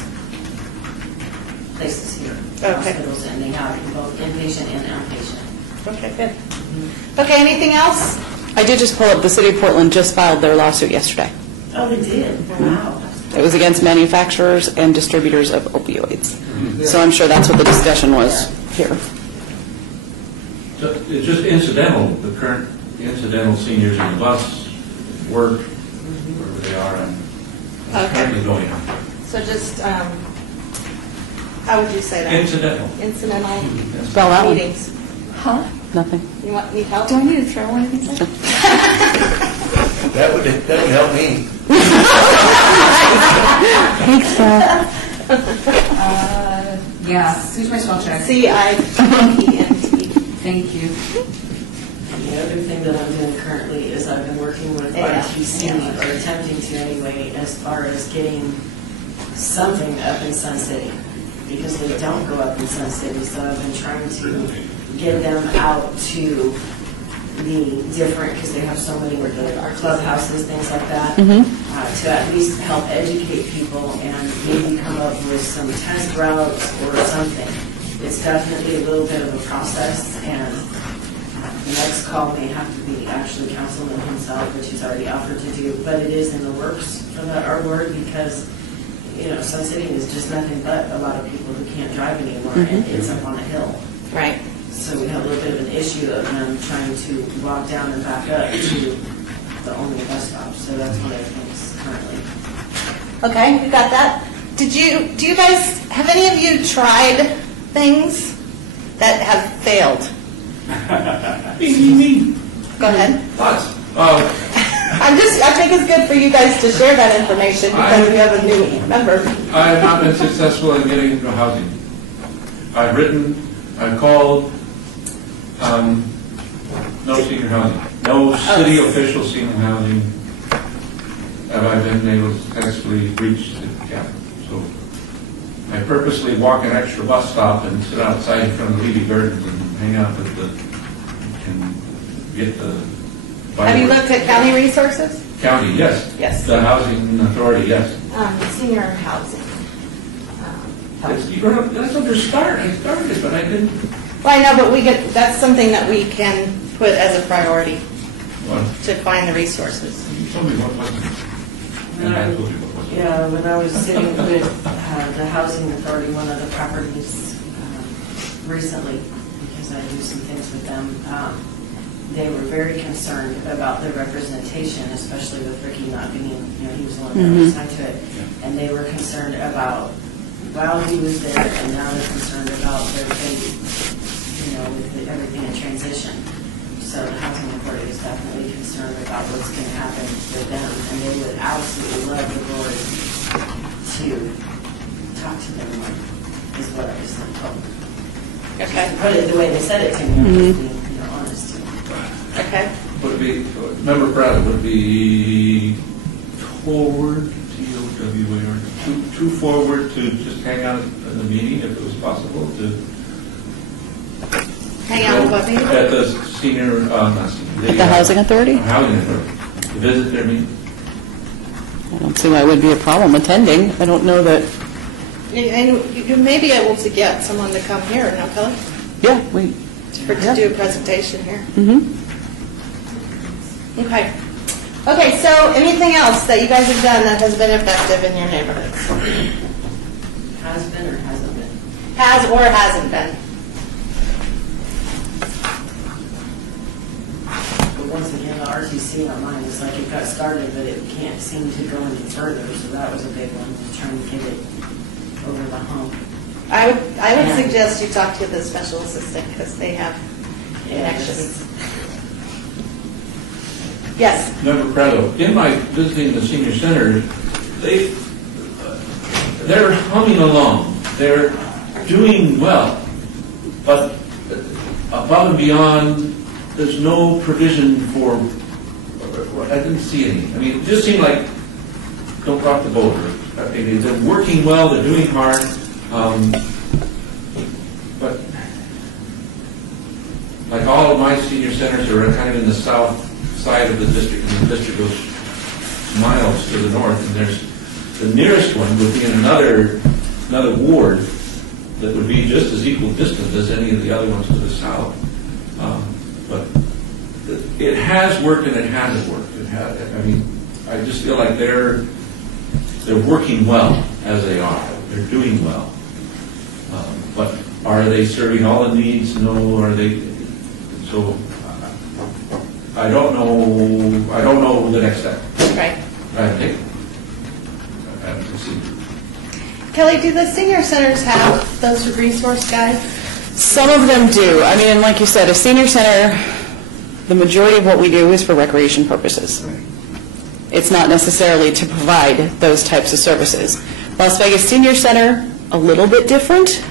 places here, hospitals, and they have both inpatient and outpatient. Okay, good. Okay, anything else? I did just pull up, the city of Portland just filed their lawsuit yesterday. Oh, they did? Wow. It was against manufacturers and distributors of opioids. So I'm sure that's what the discussion was here. So it's just incidental, the current incidental seniors in the bus, work, wherever they are, and it's currently going on. So just, how would you say that? Incidental. Incidental Spell that one. meetings. Huh? Nothing. Need help? Do I need to throw anything? That would help me. Thanks, Beth. Yeah, who's my spell check? CIPENT. Thank you. And the other thing that I'm doing currently is I've been working with RTC, or attempting to anyway, as far as getting something up in Sun City, because they don't go up in Sun City. So I've been trying to get them out to the different, because they have so many clubhouses, things like that, to at least help educate people and maybe come up with some test routes or something. It's definitely a little bit of a process, and the next call may have to be actually Councilman himself, which he's already offered to do, but it is in the works from our board, because Sun City is just nothing but a lot of people who can't drive anymore, and it's up on a hill. Right. So we have a little bit of an issue of them trying to walk down and back up to the only bus stop. So that's one of the things currently. Okay, you got that? do you guys, have any of you tried things that have failed? Me. Go ahead. Lots. I think it's good for you guys to share that information because we have a new member. I have not been successful in getting into housing. I've written, I've called, no senior housing. No city official senior housing have I been able to successfully reach the gap. So I purposely walk an extra bus stop and sit outside in front of the Levy Gardens and hang out with and get the... Have you looked at county resources? County, yes. Yes. The housing authority, yes. Senior housing. That's what I started, but I didn't. Well, I know, but that's something that we can put as a priority Well, to find the resources. you told me what wasn't. And I told you what wasn't. Yeah, when I was sitting with the Housing Authority, one of the properties recently, because I do some things with them, they were very concerned about the representation, especially with Ricky not being, he was the one that was assigned to it. And they were concerned about, while he was there, and now they're concerned about their baby, with everything in transition. So the Housing Authority is definitely concerned about what's going to happen with them, and they would absolutely love the board to talk to them more, is what I was told. Okay. Put it the way they said it to me, I'm just being honest. Okay. Would it be, member Pratt, would it be forward, T-O-W-A-R, too forward to just hang out at the meeting if it was possible to... Hang out with what meeting? At the senior, not senior. At the Housing Authority? Housing Authority. To visit their meeting. I don't see why it would be a problem attending. I don't know that, And you may be able to get someone to come here, no, Kelly? yeah, To do a presentation here. Mm-hmm. Okay. Okay, so anything else that you guys have done that has been effective in your neighborhoods? Has been or hasn't been? Has or hasn't been? But once again, the RTC on mine is like it got started, but it can't seem to go any further, so that was a big one, trying to get it over the hump. I would suggest you talk to the special assistant because they have connections. Yes. Member Pratt, in my visiting the senior center, they're humming along. They're doing well, but above and beyond, there's no provision for. I didn't see any. I mean, it just seemed like don't rock the boat. I mean, they're working well. They're doing hard, but like all of my senior centers are kind of in the south side of the district, and the district goes miles to the north, and there's the nearest one would be in another ward that would be just as equal distance as any of the other ones to the south. But it has worked and it hasn't worked. I mean, I just feel like they're working well as they are. They're doing well. But are they serving all the needs? No. Are they? So I don't know the next step. Right. I think. I haven't seen. Kelly, do the senior centers have those resource guides? some of them do. I mean, and like you said, a senior center, the majority of what we do is for recreation purposes. It's not necessarily to provide those types of services. Las Vegas Senior Center, a little bit different,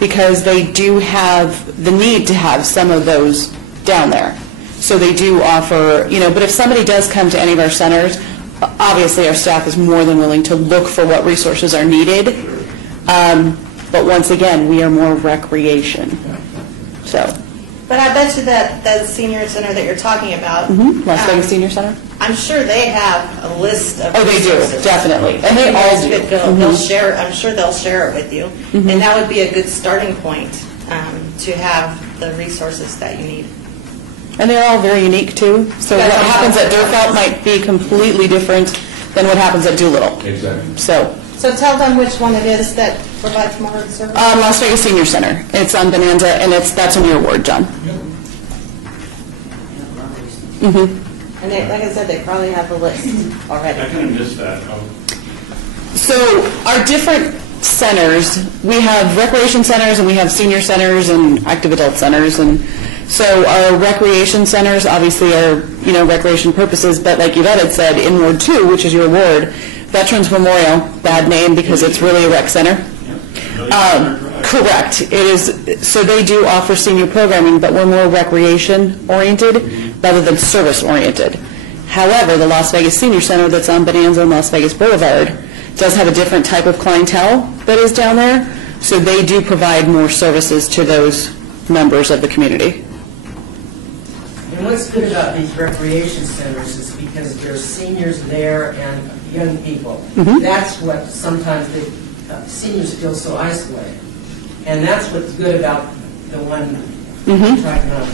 because they do have the need to have some of those down there. So they do offer, but if somebody does come to any of our centers, obviously our staff is more than willing to look for what resources are needed. But once again, we are more recreation. So. But I bet you that senior center that you're talking about, Las Vegas Senior Center? I'm sure they have a list of Oh, they do, resources. definitely. And they all do. They'll share. I'm sure they'll share it with you, and that would be a good starting point to have the resources that you need. And they're all very unique, too. So what happens at Durfelt might be completely different than what happens at Doolittle. Exactly. So tell them which one it is that provides more service. Las Vegas Senior Center. It's on Bonanza, and that's in your ward, John. And they, like I said, they probably have the list already. I kind of missed that. So our different centers, we have recreation centers and we have senior centers and active adult centers. And so our recreation centers obviously are, recreation purposes, but like Yvette had said, in Ward 2, which is your ward, Veterans Memorial, bad name because it's really a rec center. Correct. It is. So they do offer senior programming, but we're more recreation-oriented rather than service-oriented. However, the Las Vegas Senior Center that's on Bonanza and Las Vegas Boulevard does have a different type of clientele that is down there, so they do provide more services to those members of the community. And what's good about these recreation centers is because there's seniors there and young people. That's what sometimes seniors feel so isolated. And that's what's good about the one right now.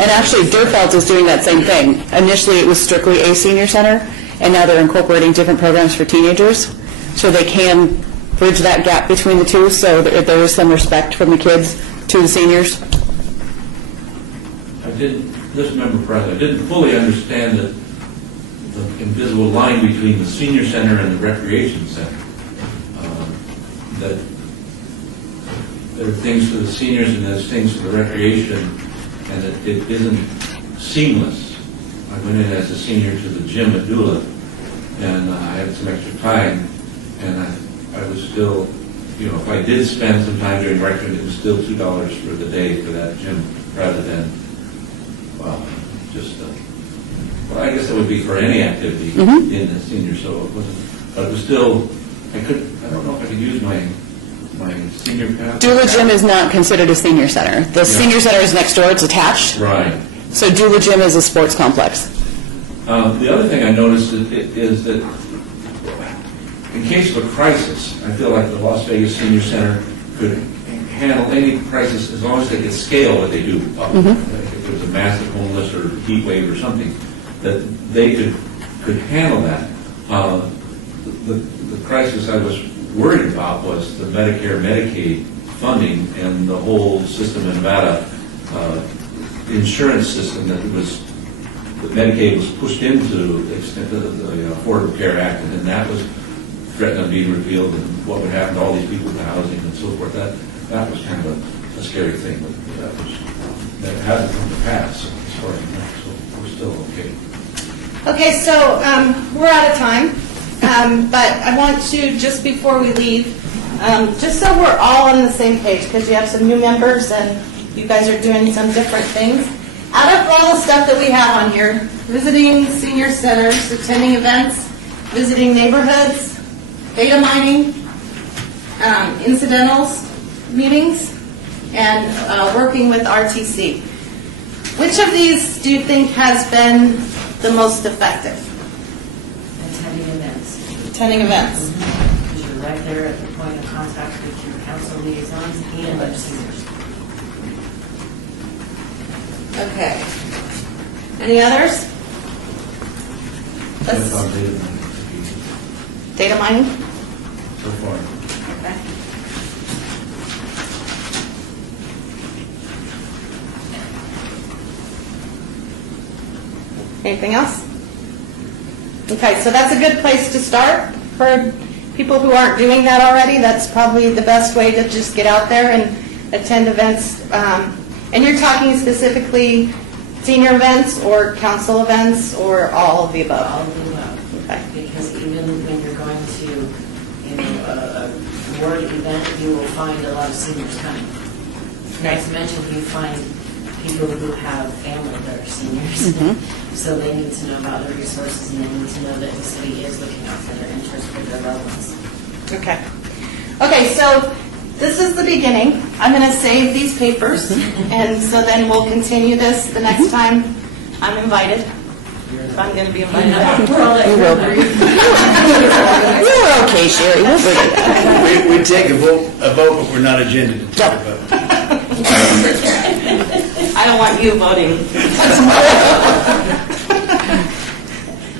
And actually, Deerfeld is doing that same thing. Initially, it was strictly a senior center, and now they're incorporating different programs for teenagers, so they can bridge that gap between the two, so that there is some respect from the kids to the seniors. This member president, I didn't fully understand the invisible line between the senior center and the recreation center. That there are things for the seniors and there's things for the recreation, and it isn't seamless. I went in as a senior to the gym at Dula, and I had some extra time, and I was still, if I did spend some time during recreation, it was still $2 for the day for that gym, rather than, well, I guess it would be for any activity in the senior, so it wasn't, but it was still, I don't know if I could use my senior pass. Dula Gym is not considered a senior center. The senior center is next door, it's attached. Right. So Dula Gym is a sports complex. The other thing I noticed is that in case of a crisis, I feel like the Las Vegas Senior Center could handle any crisis as long as they could scale what they do. If there was a massive homeless or heat wave or something, that they could handle that. The crisis I was worried about was the Medicare, Medicaid funding and the whole system in Nevada, insurance system that Medicaid was pushed into the extent of the Affordable Care Act, and then that was threatened of being repealed, and what would happen to all these people with the housing and so forth. That was kind of a scary thing, but that hasn't come to pass as far as I know, so we're still okay. Okay, so we're out of time, but I want to, just before we leave, just so we're all on the same page, because you have some new members and you guys are doing some different things. Out of all the stuff that we have on here, visiting senior centers, attending events, visiting neighborhoods, data mining, incidentals, meetings, and working with RTC. Which of these do you think has been the most effective? Attending events. Attending events. Because you're right there at the point of contact with your council liaisons and legislators. Okay. Any others? That's how Data mining? so far. Okay. Anything else? Okay, so that's a good place to start for people who aren't doing that already. That's probably the best way to just get out there and attend events. And you're talking specifically senior events or council events or all of the above? All of the above. Okay. Because even when you're going to a ward event, you will find a lot of seniors coming. Not to mention you find people who have family that are seniors. So they need to know about the resources and they need to know that the city is looking out for their interests for their loved ones. Okay. Okay, so this is the beginning. I'm going to save these papers, and so then we'll continue this the next time I'm invited. If I'm going to be invited. You will. You're okay, Sherry. We'll bring it. We take a vote, but we're not agenda to take a vote. I don't want you voting.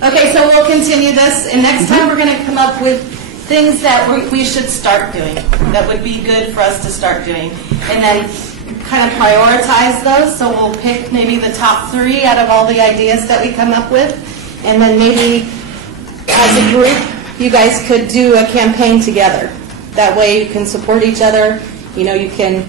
Okay, so we'll continue this, and next time we're going to come up with things that we should start doing, that would be good for us to start doing, and then kind of prioritize those. So we'll pick maybe the top 3 out of all the ideas that we come up with, and then maybe as a group you guys could do a campaign together. That way you can support each other. You know, you can,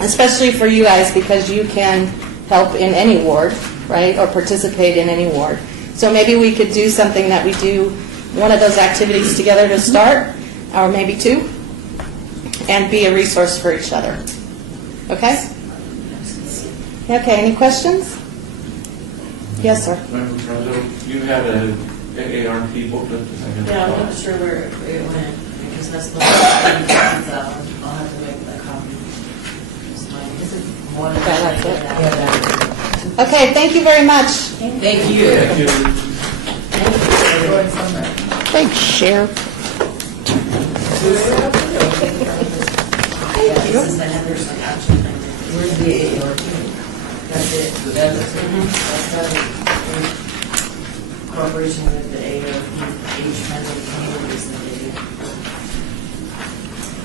especially for you guys, because you can help in any ward, right, or participate in any ward. So maybe we could do something that we do one of those activities together to start, or maybe two, and be a resource for each other. Okay? Okay, any questions? Yes, sir. Member Prezzo, you had a AARP booklet? Yeah, I'm not sure where it went, because that's the last thing that's out. I'll have to make that copy. It's fine. This is one of the... That's it. Yeah, that- Okay, thank you very much. Thank you. Thank you. Thanks, Sheriff. Yeah, this is the Henderson action plan. Where's the AARP? That's it. That's done in cooperation with the age-friendly communities that they do.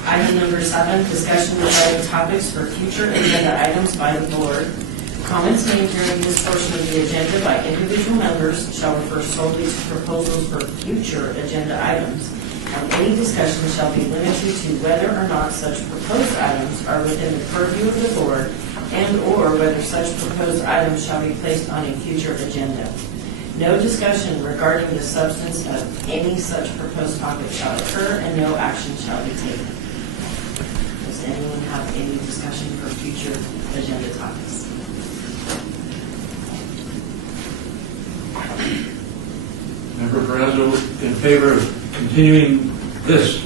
Item number 7, discussion regarding topics for future agenda items by the board. Comments made during this portion of the agenda by individual members shall refer solely to proposals for future agenda items, and any discussion shall be limited to whether or not such proposed items are within the purview of the board and/or whether such proposed items shall be placed on a future agenda. No discussion regarding the substance of any such proposed topic shall occur, and no action shall be taken. Does anyone have any discussion for future agenda topics? Member Barrazo, in favor of continuing this?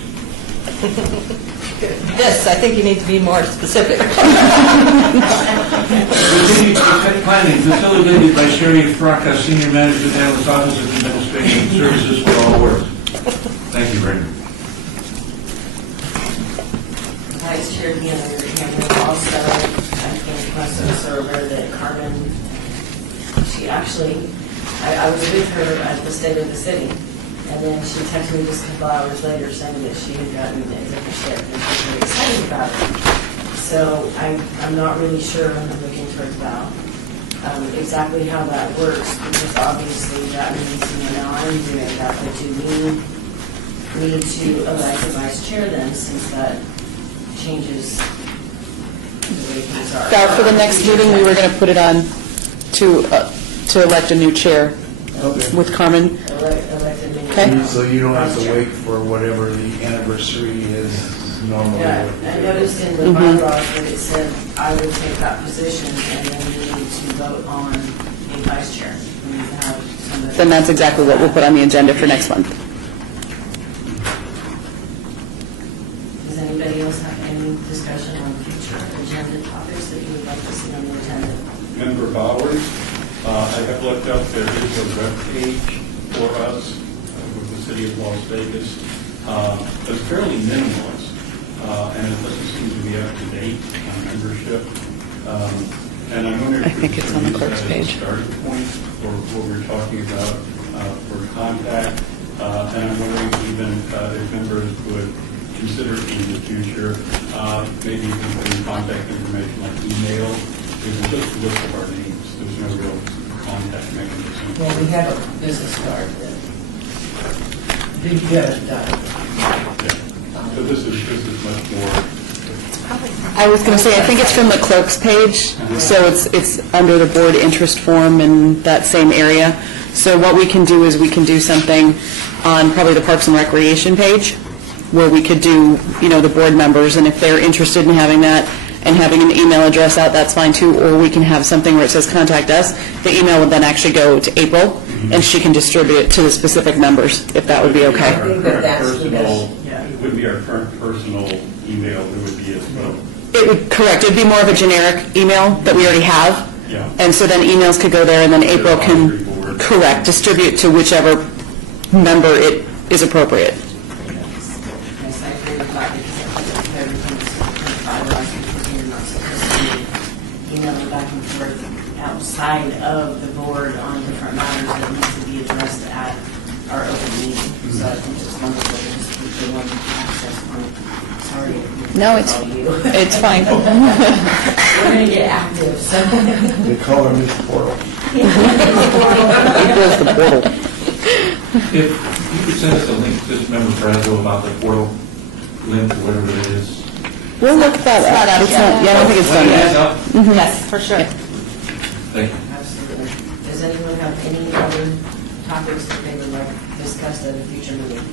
This, I think you need to be more specific. Continued planning facilitated by Sherry Fracas, Senior Manager, Analyst Office of Administration Services for all work. Thank you very much. Vice Chair Deanna, also, I think most of us are aware that Carmen, she actually, I was with her at the State of the City, and then she texted me just a couple hours later saying that she had gotten the executive sheriff, and she was very excited about it. So I'm not really sure when I'm looking towards that, exactly how that works, because obviously that means, now I'm doing that, but do we need to elect a vice chair then, since that changes the way things are? For the next meeting, we were going to put it on to elect a new chair with Carmen. Elected me. Okay. So you don't have to wait for whatever the anniversary is normally. Yeah, I noticed in the bylaws that it said I would take that position, and then we need to vote on a vice chair. We need to have somebody. Then that's exactly what we'll put on the agenda for next month. Does anybody else have any discussion on future agenda topics that you would like to see on the agenda? Member Bowers, I have looked up, there is a web page for us with the City of Las Vegas. It's fairly minimalist, and it doesn't seem to be up to date on membership. And I'm wondering I think it's on the clerk's as page. a starting point for what we're talking about for contact. And I'm wondering even if members would consider in the future, maybe even putting contact information like email. There's just a list of our names. There's no real contact mechanism. Well, we have a business card that you haven't done. So this is much more. I was going to say, I think it's from the clerk's page, so it's under the board interest form in that same area. So what we can do is we can do something on probably the Parks and Recreation page, where we could do, the board members, and if they're interested in having that and having an email address out, that's fine too, or we can have something where it says contact us. The email would then actually go to April, and she can distribute it to the specific members, if that would be okay. I think that that's the best. It would be our current personal email, it would be as well. Correct, it would be more of a generic email that we already have. Yeah. And so then emails could go there, and then April can, Board. correct, distribute to whichever member it is appropriate. Yes, I agree with that, because I think everything's finalized, because you're not supposed to be emailing back and forth outside of the board on different matters that need to be addressed at our open meeting. So I think it's wonderful to just keep the one access point. Sorry. No, it's fine. We're going to get active, so. They call her Miss Portal. Equals the portal. If You could send us a link, just remember Brazil about the portal link or whatever it is. We'll look that It's not up. out It's yet. not, yeah, I don't think it's done When it is yet. up, Yes, for sure. thank you. Absolutely. Does anyone have any other topics that they would like discussed at a future meeting?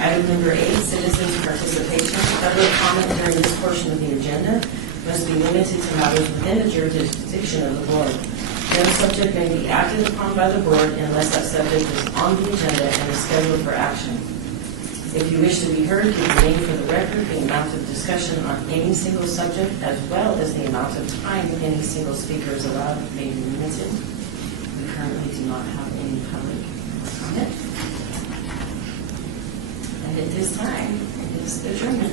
Item number 8, citizens' participation. Public comment during this portion of the agenda must be limited to matters within the jurisdiction of the board. No subject may be acted upon by the board unless that subject is on the agenda and is scheduled for action. If you wish to be heard, give your name for the record. The amount of discussion on any single subject, as well as the amount of time any single speaker is allowed, may be limited. We currently do not have any public comment. And at this time, it is adjournment.